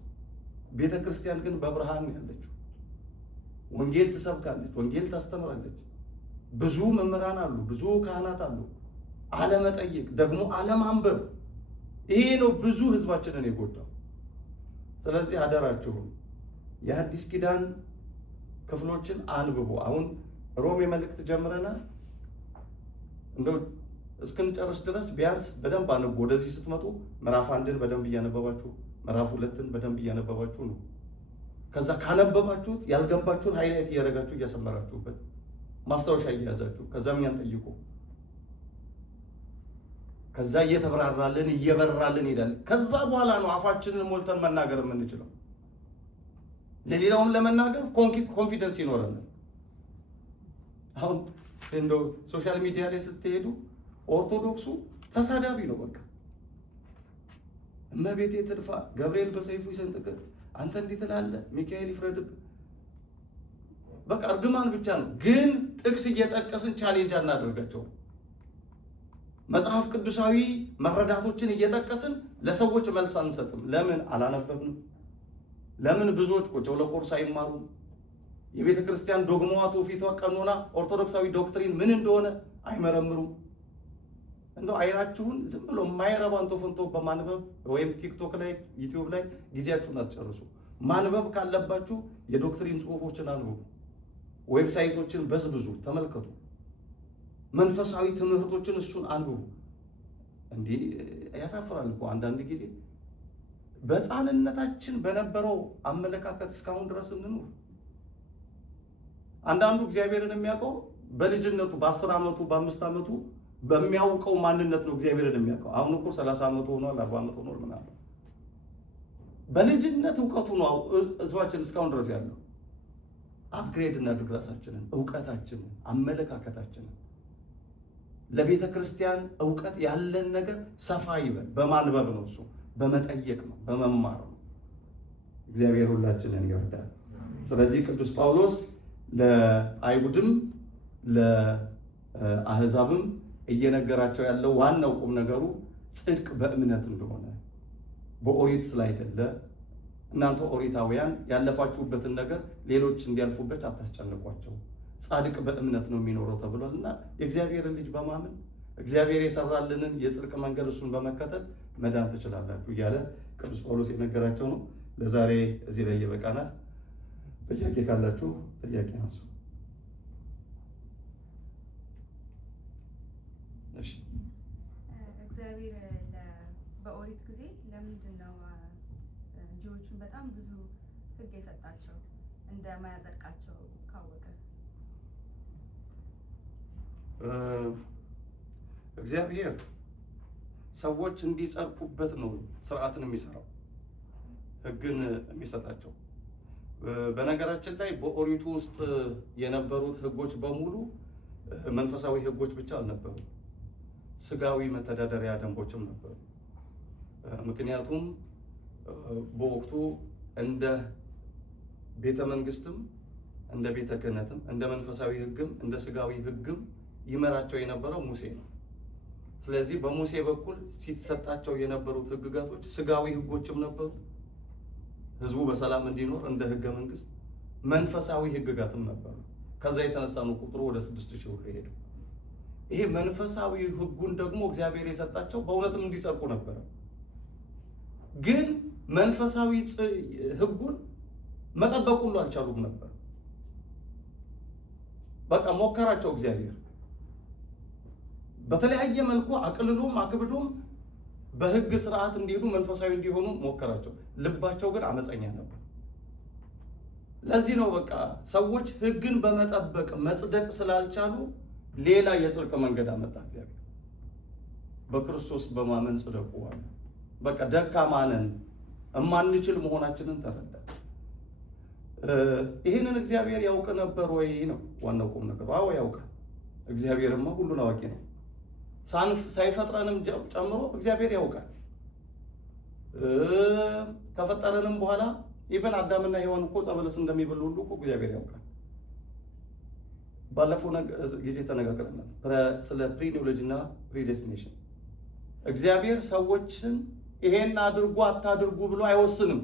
ቤተ ክርስቲያን ግን በብርሃን ያለችው ወንጌል ትሰብካለች፣ ወንጌል ታስተምራለች። ብዙ መምህራን አሉ፣ ብዙ ካህናት አሉ። አለመጠየቅ ደግሞ አለማንበብ፣ ይሄ ነው ብዙ ህዝባችንን የጎዳው። ስለዚህ አደራችሁን የአዲስ ኪዳን ክፍሎችን አንብቡ። አሁን ሮሜ መልእክት ጀምረናል። እንደው እስክንጨርስ ድረስ ቢያንስ በደንብ አንቡ። ወደዚህ ስትመጡ ምዕራፍ 1ን በደንብ እያነበባችሁ፣ ምዕራፍ 2ን በደንብ እያነበባችሁ ነው። ከዛ ካነበባችሁት ያልገባችሁን ሃይላይት እያደረጋችሁ እያሰመራችሁበት ማስታወሻ እየያዛችሁ ከዛም ያን ጠይቁ። ከዛ እየተብራራልን እየበራልን ይላል። ከዛ በኋላ ነው አፋችንን ሞልተን መናገር የምንችለው። ለሌላውም ለመናገር ኮንፊደንስ ይኖረናል። አሁን እንደው ሶሻል ሚዲያ ላይ ስትሄዱ ኦርቶዶክሱ ተሳዳቢ ነው። በቃ እመቤቴ ትድፋ፣ ገብርኤል በሰይፉ ይሰንጥቅ፣ አንተ እንዴት ትላለህ፣ ሚካኤል ይፍረድብ፣ በቃ እርግማን ብቻ ነው። ግን ጥቅስ እየጠቀስን ቻሌንጅ አናደርጋቸው። መጽሐፍ ቅዱሳዊ መረዳቶችን እየጠቀስን ለሰዎች መልስ አንሰጥም። ለምን አላነበብንም? ለምን ብዙዎች ቁጭ ብለው ኮርስ አይማሩም? የቤተ ክርስቲያን ዶግማዋ፣ ትውፊቷ፣ ቀኖና፣ ኦርቶዶክሳዊ ዶክትሪን ምን እንደሆነ አይመረምሩም። እንደው አይናችሁን ዝም ብሎ የማይረባን ቶፈንቶ በማንበብ ወይም ቲክቶክ ላይ ዩቲዩብ ላይ ጊዜያችሁን አትጨርሱ። ማንበብ ካለባችሁ የዶክትሪን ጽሑፎችን አንብቡ። ዌብሳይቶችን በዝብዙ፣ ተመልከቱ። መንፈሳዊ ትምህርቶችን እሱን አንብቡ። እንዲህ ያሳፍራል እኮ አንዳንድ ጊዜ በሕፃንነታችን በነበረው አመለካከት እስካሁን ድረስ እንኑር። አንዳንዱ እግዚአብሔርን የሚያውቀው በልጅነቱ በ10 ዓመቱ በ5 ዓመቱ በሚያውቀው ማንነት ነው እግዚአብሔርን የሚያውቀው። አሁን እኮ 30 ዓመቱ ሆኗል፣ 40 ዓመቱ ሆኗል ምናምን። በልጅነት እውቀቱ ነው ህዝባችን እስካሁን ድረስ ያለው። አፕግሬድ እናድርግ ራሳችንን፣ እውቀታችንን፣ አመለካከታችንን። ለቤተ ክርስቲያን እውቀት ያለን ነገር ሰፋ ይበል። በማንበብ ነው፣ እሱ በመጠየቅ ነው፣ በመማር ነው። እግዚአብሔር ሁላችንን ይወዳል። ስለዚህ ቅዱስ ጳውሎስ ለአይሁድም ለአህዛብም እየነገራቸው ያለው ዋናው ቁም ነገሩ ጽድቅ በእምነት እንደሆነ በኦሪት ስላይደለ እናንተ ኦሪታውያን ያለፋችሁበትን ነገር ሌሎች እንዲያልፉበት አታስጨንቋቸው፣ ጻድቅ በእምነት ነው የሚኖረው ተብሏል እና የእግዚአብሔርን ልጅ በማመን እግዚአብሔር የሰራልንን የጽድቅ መንገድ እሱን በመከተል መዳን ትችላላችሁ እያለ ቅዱስ ጳውሎስ የነገራቸው ነው። ለዛሬ እዚህ ላይ ይበቃናል። ጥያቄ ካላችሁ ጥያቄ አንሱ። እሺ፣ እግዚአብሔር በኦሪት ጊዜ ለምንድን ነው ጂዎቹን በጣም ብዙ ሕግ የሰጣቸው እንደማያጸድቃቸው ካወቀ? እግዚአብሔር ሰዎች እንዲጸድቁበት ነው ስርዓትን የሚሰራው፣ ሕግን የሚሰጣቸው። በነገራችን ላይ በኦሪቱ ውስጥ የነበሩት ሕጎች በሙሉ መንፈሳዊ ሕጎች ብቻ አልነበሩ፣ ስጋዊ መተዳደሪያ ደንቦችም ነበሩ። ምክንያቱም በወቅቱ እንደ ቤተ መንግስትም እንደ ቤተ ክህነትም እንደ መንፈሳዊ ሕግም እንደ ስጋዊ ሕግም ይመራቸው የነበረው ሙሴ ነው። ስለዚህ በሙሴ በኩል ሲሰጣቸው የነበሩት ሕግጋቶች ስጋዊ ሕጎችም ነበሩ፣ ህዝቡ በሰላም እንዲኖር እንደ ሕገ መንግስት። መንፈሳዊ ሕግጋትም ነበሩ። ከዛ የተነሳ ነው ቁጥሩ ወደ 6000 ሁሉ ሄደ። ይሄ መንፈሳዊ ሕጉን ደግሞ እግዚአብሔር የሰጣቸው በእውነትም እንዲጸድቁ ነበረ። ግን መንፈሳዊ ሕጉን መጠበቅ ሁሉ አልቻሉም ነበር። በቃ ሞከራቸው እግዚአብሔር በተለያየ መልኩ አቅልሎም አክብዶም በሕግ ስርዓት እንዲሄዱ መንፈሳዊ እንዲሆኑ ሞከራቸው። ልባቸው ግን አመፀኛ ነበር። ለዚህ ነው በቃ ሰዎች ሕግን በመጠበቅ መጽደቅ ስላልቻሉ ሌላ የጽድቅ መንገድ አመጣ እግዚአብሔር። በክርስቶስ በማመን ጽደቁ አለ። በቃ ደካማ ነን፣ እማንችል መሆናችንን ተረዳ። ይህንን እግዚአብሔር ያውቅ ነበር ወይ ነው ዋናው ቁም ነገሩ። አዎ ያውቃል። እግዚአብሔርማ ሁሉን አዋቂ ነው። ሳይፈጥረንም ጨምሮ እግዚአብሔር ያውቃል። ከፈጠረንም በኋላ ኢቨን አዳምና ሔዋን እኮ ዕፀ በለስ እንደሚበሉ ሁሉ እኮ እግዚአብሔር ያውቃል። ባለፈው ጊዜ ተነጋግረናል ስለ ፕሪኒውሌጅ እና ፕሪዴስቲኔሽን። እግዚአብሔር ሰዎችን ይሄን አድርጉ አታድርጉ ብሎ አይወስንም።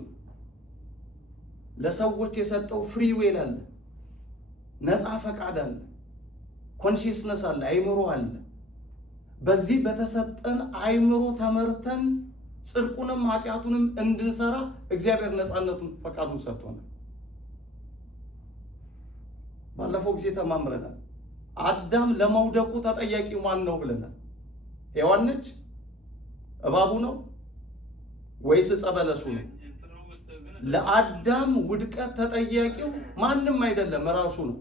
ለሰዎች የሰጠው ፍሪ ዌል አለ፣ ነፃ ፈቃድ አለ፣ ኮንሺየስነስ አለ፣ አይምሮ አለ። በዚህ በተሰጠን አይምሮ ተመርተን ጽድቁንም ኃጢአቱንም እንድንሰራ እግዚአብሔር ነፃነቱን ፈቃዱን ሰጥቶናል። ባለፈው ጊዜ ተማምረናል። አዳም ለመውደቁ ተጠያቂ ማን ነው ብለናል። ሔዋን ነች? እባቡ ነው ወይስ ዕፀ በለሱ ነው? ለአዳም ውድቀት ተጠያቂው ማንም አይደለም፣ ራሱ ነው።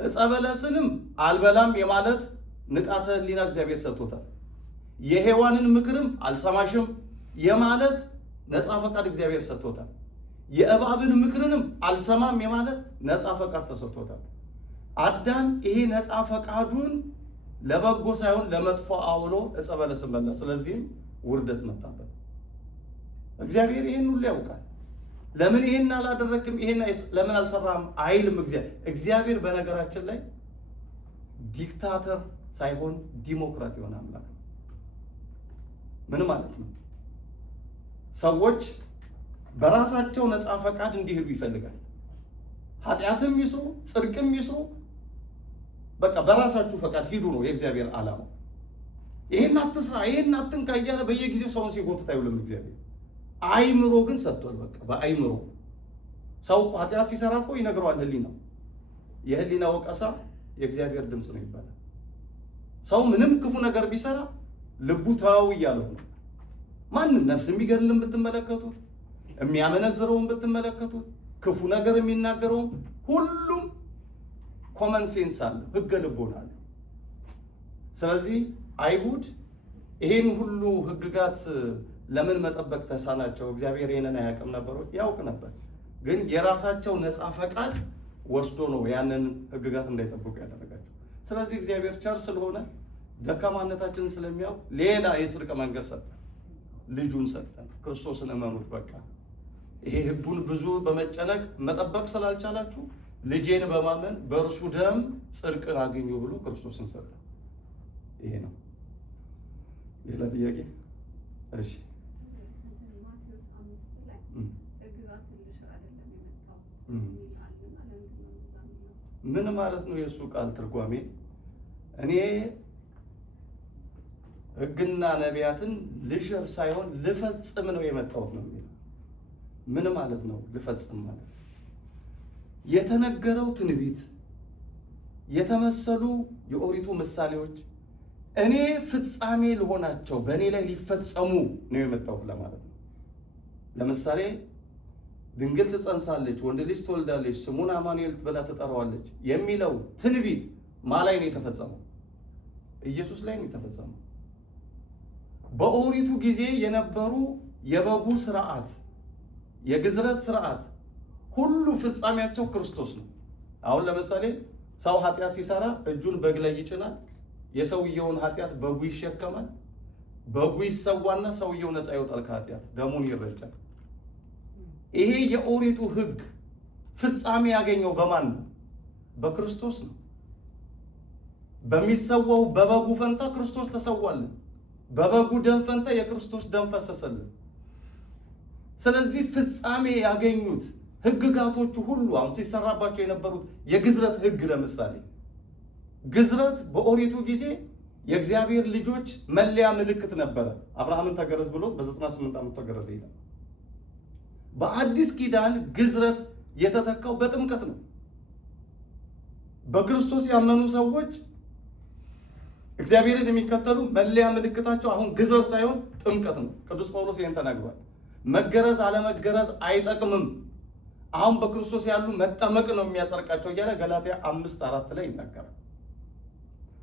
ዕፀ በለስንም አልበላም የማለት ንቃተ ሕሊና እግዚአብሔር ሰጥቶታል። የሔዋንን ምክርም አልሰማሽም የማለት ነፃ ፈቃድ እግዚአብሔር ሰጥቶታል። የእባብን ምክርንም አልሰማም የማለት ነፃ ፈቃድ ተሰጥቶታል። አዳም ይሄ ነፃ ፈቃዱን ለበጎ ሳይሆን ለመጥፎ አውሎ ዕፀ በለስን በላ። ስለዚህም ውርደት መጣበት። እግዚአብሔር ይሄን ሁሉ ያውቃል። ለምን ይሄን አላደረክም፣ ይሄን ለምን አልሰራም አይልም እግዚአብሔር። በነገራችን ላይ ዲክታተር ሳይሆን ዲሞክራት የሆነ አምላክ ነው። ምን ማለት ነው? ሰዎች በራሳቸው ነፃ ፈቃድ እንዲሄዱ ይፈልጋል። ኃጢአትም ይስሩ ጽድቅም ይስሩ፣ በቃ በራሳችሁ ፈቃድ ሂዱ ነው የእግዚአብሔር ዓላማ። ይሄን አትስራ ይሄን አትንካ እያለ በየጊዜው ሰውን ሲጎትት አይውልም እግዚአብሔር። አይምሮ ግን ሰጥቷል። በቃ በአይምሮ ሰው ኃጢአት ሲሰራ እኮ ይነግረዋል ህሊናው። የህሊና ወቀሳ የእግዚአብሔር ድምፅ ነው ይባላል። ሰው ምንም ክፉ ነገር ቢሰራ ልቡ ተው እያለው ነው። ማንም ነፍስ የሚገድልን ብትመለከቱት፣ የሚያመነዝረውን ብትመለከቱት፣ ክፉ ነገር የሚናገረውን ሁሉም ኮመን ሴንስ አለ፣ ህገ ልቦና አለ። ስለዚህ አይሁድ ይሄን ሁሉ ህግጋት ለምን መጠበቅ ተሳናቸው? እግዚአብሔር ይሄንን አያውቅም ነበር? ያውቅ ነበር። ግን የራሳቸው ነፃ ፈቃድ ወስዶ ነው ያንን ህግጋት እንዳይጠብቁ ያደረጋቸው። ስለዚህ እግዚአብሔር ቸር ስለሆነ ደካማነታችንን ስለሚያውቅ ሌላ የጽድቅ መንገድ ሰጠን፣ ልጁን ሰጠን። ክርስቶስን እመኑት። በቃ ይሄ ህጉን ብዙ በመጨነቅ መጠበቅ ስላልቻላችሁ ልጄን በማመን በእርሱ ደም ጽድቅን አገኙ ብሎ ክርስቶስን ሰጠን። ይሄ ነው። ሌላ ጥያቄ? እሺ ምን ማለት ነው የእሱ ቃል ትርጓሜ? እኔ ህግና ነቢያትን ልሽር ሳይሆን ልፈጽም ነው የመጣሁት ነው የሚለው። ምን ማለት ነው ልፈጽም ማለት? የተነገረው ትንቢት፣ የተመሰሉ የኦሪቱ ምሳሌዎች እኔ ፍጻሜ ልሆናቸው በእኔ ላይ ሊፈጸሙ ነው የመጣሁት ለማለት ነው። ለምሳሌ ድንግል ትጸንሳለች፣ ወንድ ልጅ ትወልዳለች፣ ስሙን አማኑኤል ብላ ትጠራዋለች የሚለው ትንቢት ማ ላይ ነው የተፈጸመው? ኢየሱስ ላይ ነው የተፈጸመው። በኦሪቱ ጊዜ የነበሩ የበጉ ስርዓት፣ የግዝረት ስርዓት ሁሉ ፍጻሜያቸው ክርስቶስ ነው። አሁን ለምሳሌ ሰው ኃጢአት ሲሰራ እጁን በግ ላይ ይጭናል። የሰውየውን ኃጢአት በጉ ይሸከማል። በጉ ይሰዋና ሰውየው ነፃ ይወጣል ከኃጢአት፣ ደሙን ይረጫል። ይሄ የኦሪቱ ህግ ፍጻሜ ያገኘው በማን ነው? በክርስቶስ ነው። በሚሰዋው በበጉ ፈንታ ክርስቶስ ተሰዋልን። በበጉ ደም ፈንታ የክርስቶስ ደም ፈሰሰልን። ስለዚህ ፍጻሜ ያገኙት ህግጋቶቹ ሁሉ አሁን ሲሰራባቸው የነበሩት የግዝረት ህግ፣ ለምሳሌ ግዝረት በኦሪቱ ጊዜ የእግዚአብሔር ልጆች መለያ ምልክት ነበረ። አብርሃምን ተገረዝ ብሎ በ98 ዓመቱ ተገረዘ ይላል። በአዲስ ኪዳን ግዝረት የተተካው በጥምቀት ነው። በክርስቶስ ያመኑ ሰዎች እግዚአብሔርን የሚከተሉ መለያ ምልክታቸው አሁን ግዝረት ሳይሆን ጥምቀት ነው። ቅዱስ ጳውሎስ ይህን ተናግሯል። መገረዝ አለመገረዝ አይጠቅምም፣ አሁን በክርስቶስ ያሉ መጠመቅ ነው የሚያጸድቃቸው እያለ ገላትያ 5:4 ላይ ይናገራል።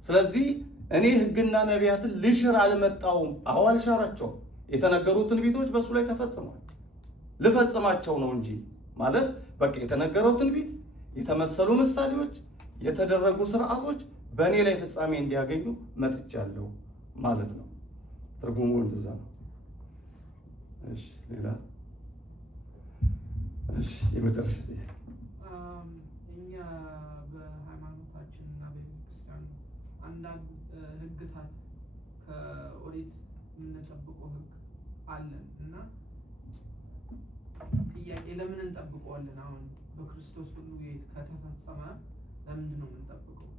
ስለዚህ እኔ ህግና ነቢያትን ልሽር አልመጣሁም። አሁን አልሻራቸውም። የተነገሩ ትንቢቶች በእሱ ላይ ተፈጽመዋል። ልፈጽማቸው ነው እንጂ ማለት በቃ የተነገረው ትንቢት፣ የተመሰሉ ምሳሌዎች፣ የተደረጉ ስርዓቶች በእኔ ላይ ፍጻሜ እንዲያገኙ መጥቻለሁ ማለት ነው። ትርጉሙ እንደዛ ነው። እሺ ሌላ? እሺ የመጨረሻ እኛ በሃይማኖታችን እና በቤተክርስቲያን አንዳንድ ህግታት ከኦሪት የምንጠብቀው ህግ አለን እና ጥያቄ ለምን እንጠብቀዋለን? አሁን በክርስቶስ ሁሉ ከተፈጸመ ለምንድን ነው የምንጠብቀው?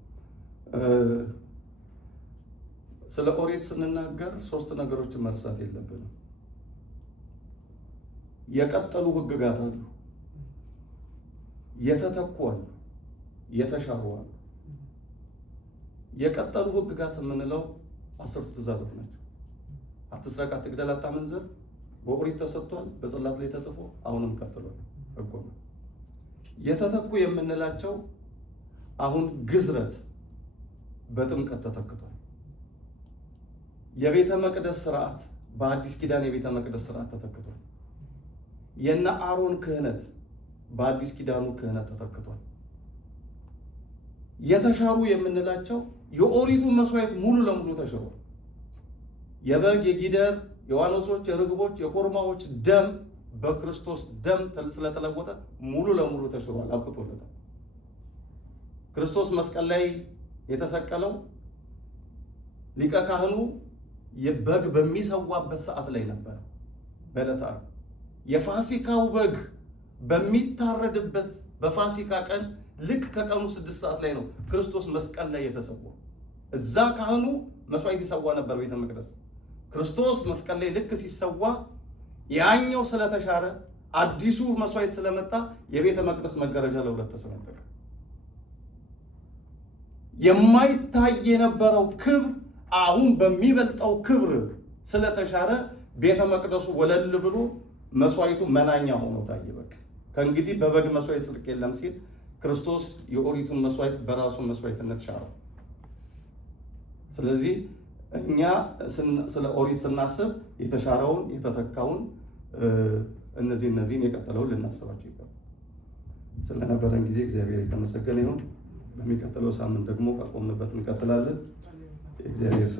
ስለ ኦሪት ስንናገር 3 ነገሮችን መርሳት የለብንም። የቀጠሉ ህግጋት አሉ፣ የተተኩ አሉ፣ የተሻሩ አሉ። የቀጠሉ ህግጋት የምንለው 10 ትእዛዛት ናቸው። አትስረቅ፣ አትግደል፣ አታመንዝር በኦሪት ተሰጥቷል፣ በጽላት ላይ ተጽፎ አሁንም ቀጥሏል ህጉ ነው። የተተኩ የምንላቸው አሁን ግዝረት በጥምቀት ተተክቷል። የቤተ መቅደስ ስርዓት በአዲስ ኪዳን የቤተ መቅደስ ስርዓት ተተክቷል። የነ አሮን ክህነት በአዲስ ኪዳኑ ክህነት ተተክቷል። የተሻሩ የምንላቸው የኦሪቱ መስዋዕት ሙሉ ለሙሉ ተሽሯል። የበግ፣ የጊደር፣ የዋኖሶች፣ የርግቦች፣ የኮርማዎች ደም በክርስቶስ ደም ስለተለወጠ ሙሉ ለሙሉ ተሽሯል፣ አብቅቶለታል። ክርስቶስ መስቀል ላይ የተሰቀለው ሊቀ ካህኑ የበግ በሚሰዋበት ሰዓት ላይ ነበር። በዕለተ ዓርብ የፋሲካው በግ በሚታረድበት በፋሲካ ቀን ልክ ከቀኑ 6 ሰዓት ላይ ነው ክርስቶስ መስቀል ላይ የተሰዋው። እዛ ካህኑ መስዋዕት ይሰዋ ነበር ቤተ መቅደስ። ክርስቶስ መስቀል ላይ ልክ ሲሰዋ ያኛው ስለተሻረ አዲሱ መስዋዕት ስለመጣ የቤተ መቅደስ መጋረጃ ለሁለት ተሰነጠቀ። የማይታይ የነበረው ክብር አሁን በሚበልጠው ክብር ስለተሻረ ቤተ መቅደሱ ወለል ብሎ መስዋዕቱ መናኛ ሆኖ ታየ። በቃ ከእንግዲህ በበግ መስዋዕት ጽድቅ የለም ሲል ክርስቶስ የኦሪቱን መስዋዕት በራሱ መስዋዕትነት ሻረው። ስለዚህ እኛ ስለ ኦሪት ስናስብ የተሻረውን የተተካውን እነዚህን የቀጠለውን ልናስባቸው ይገባል። ስለነበረን ጊዜ እግዚአብሔር የተመሰገነ ይሁን። በሚቀጥለው ሳምንት ደግሞ ካቆምንበት እንቀጥላለን። እግዚአብሔር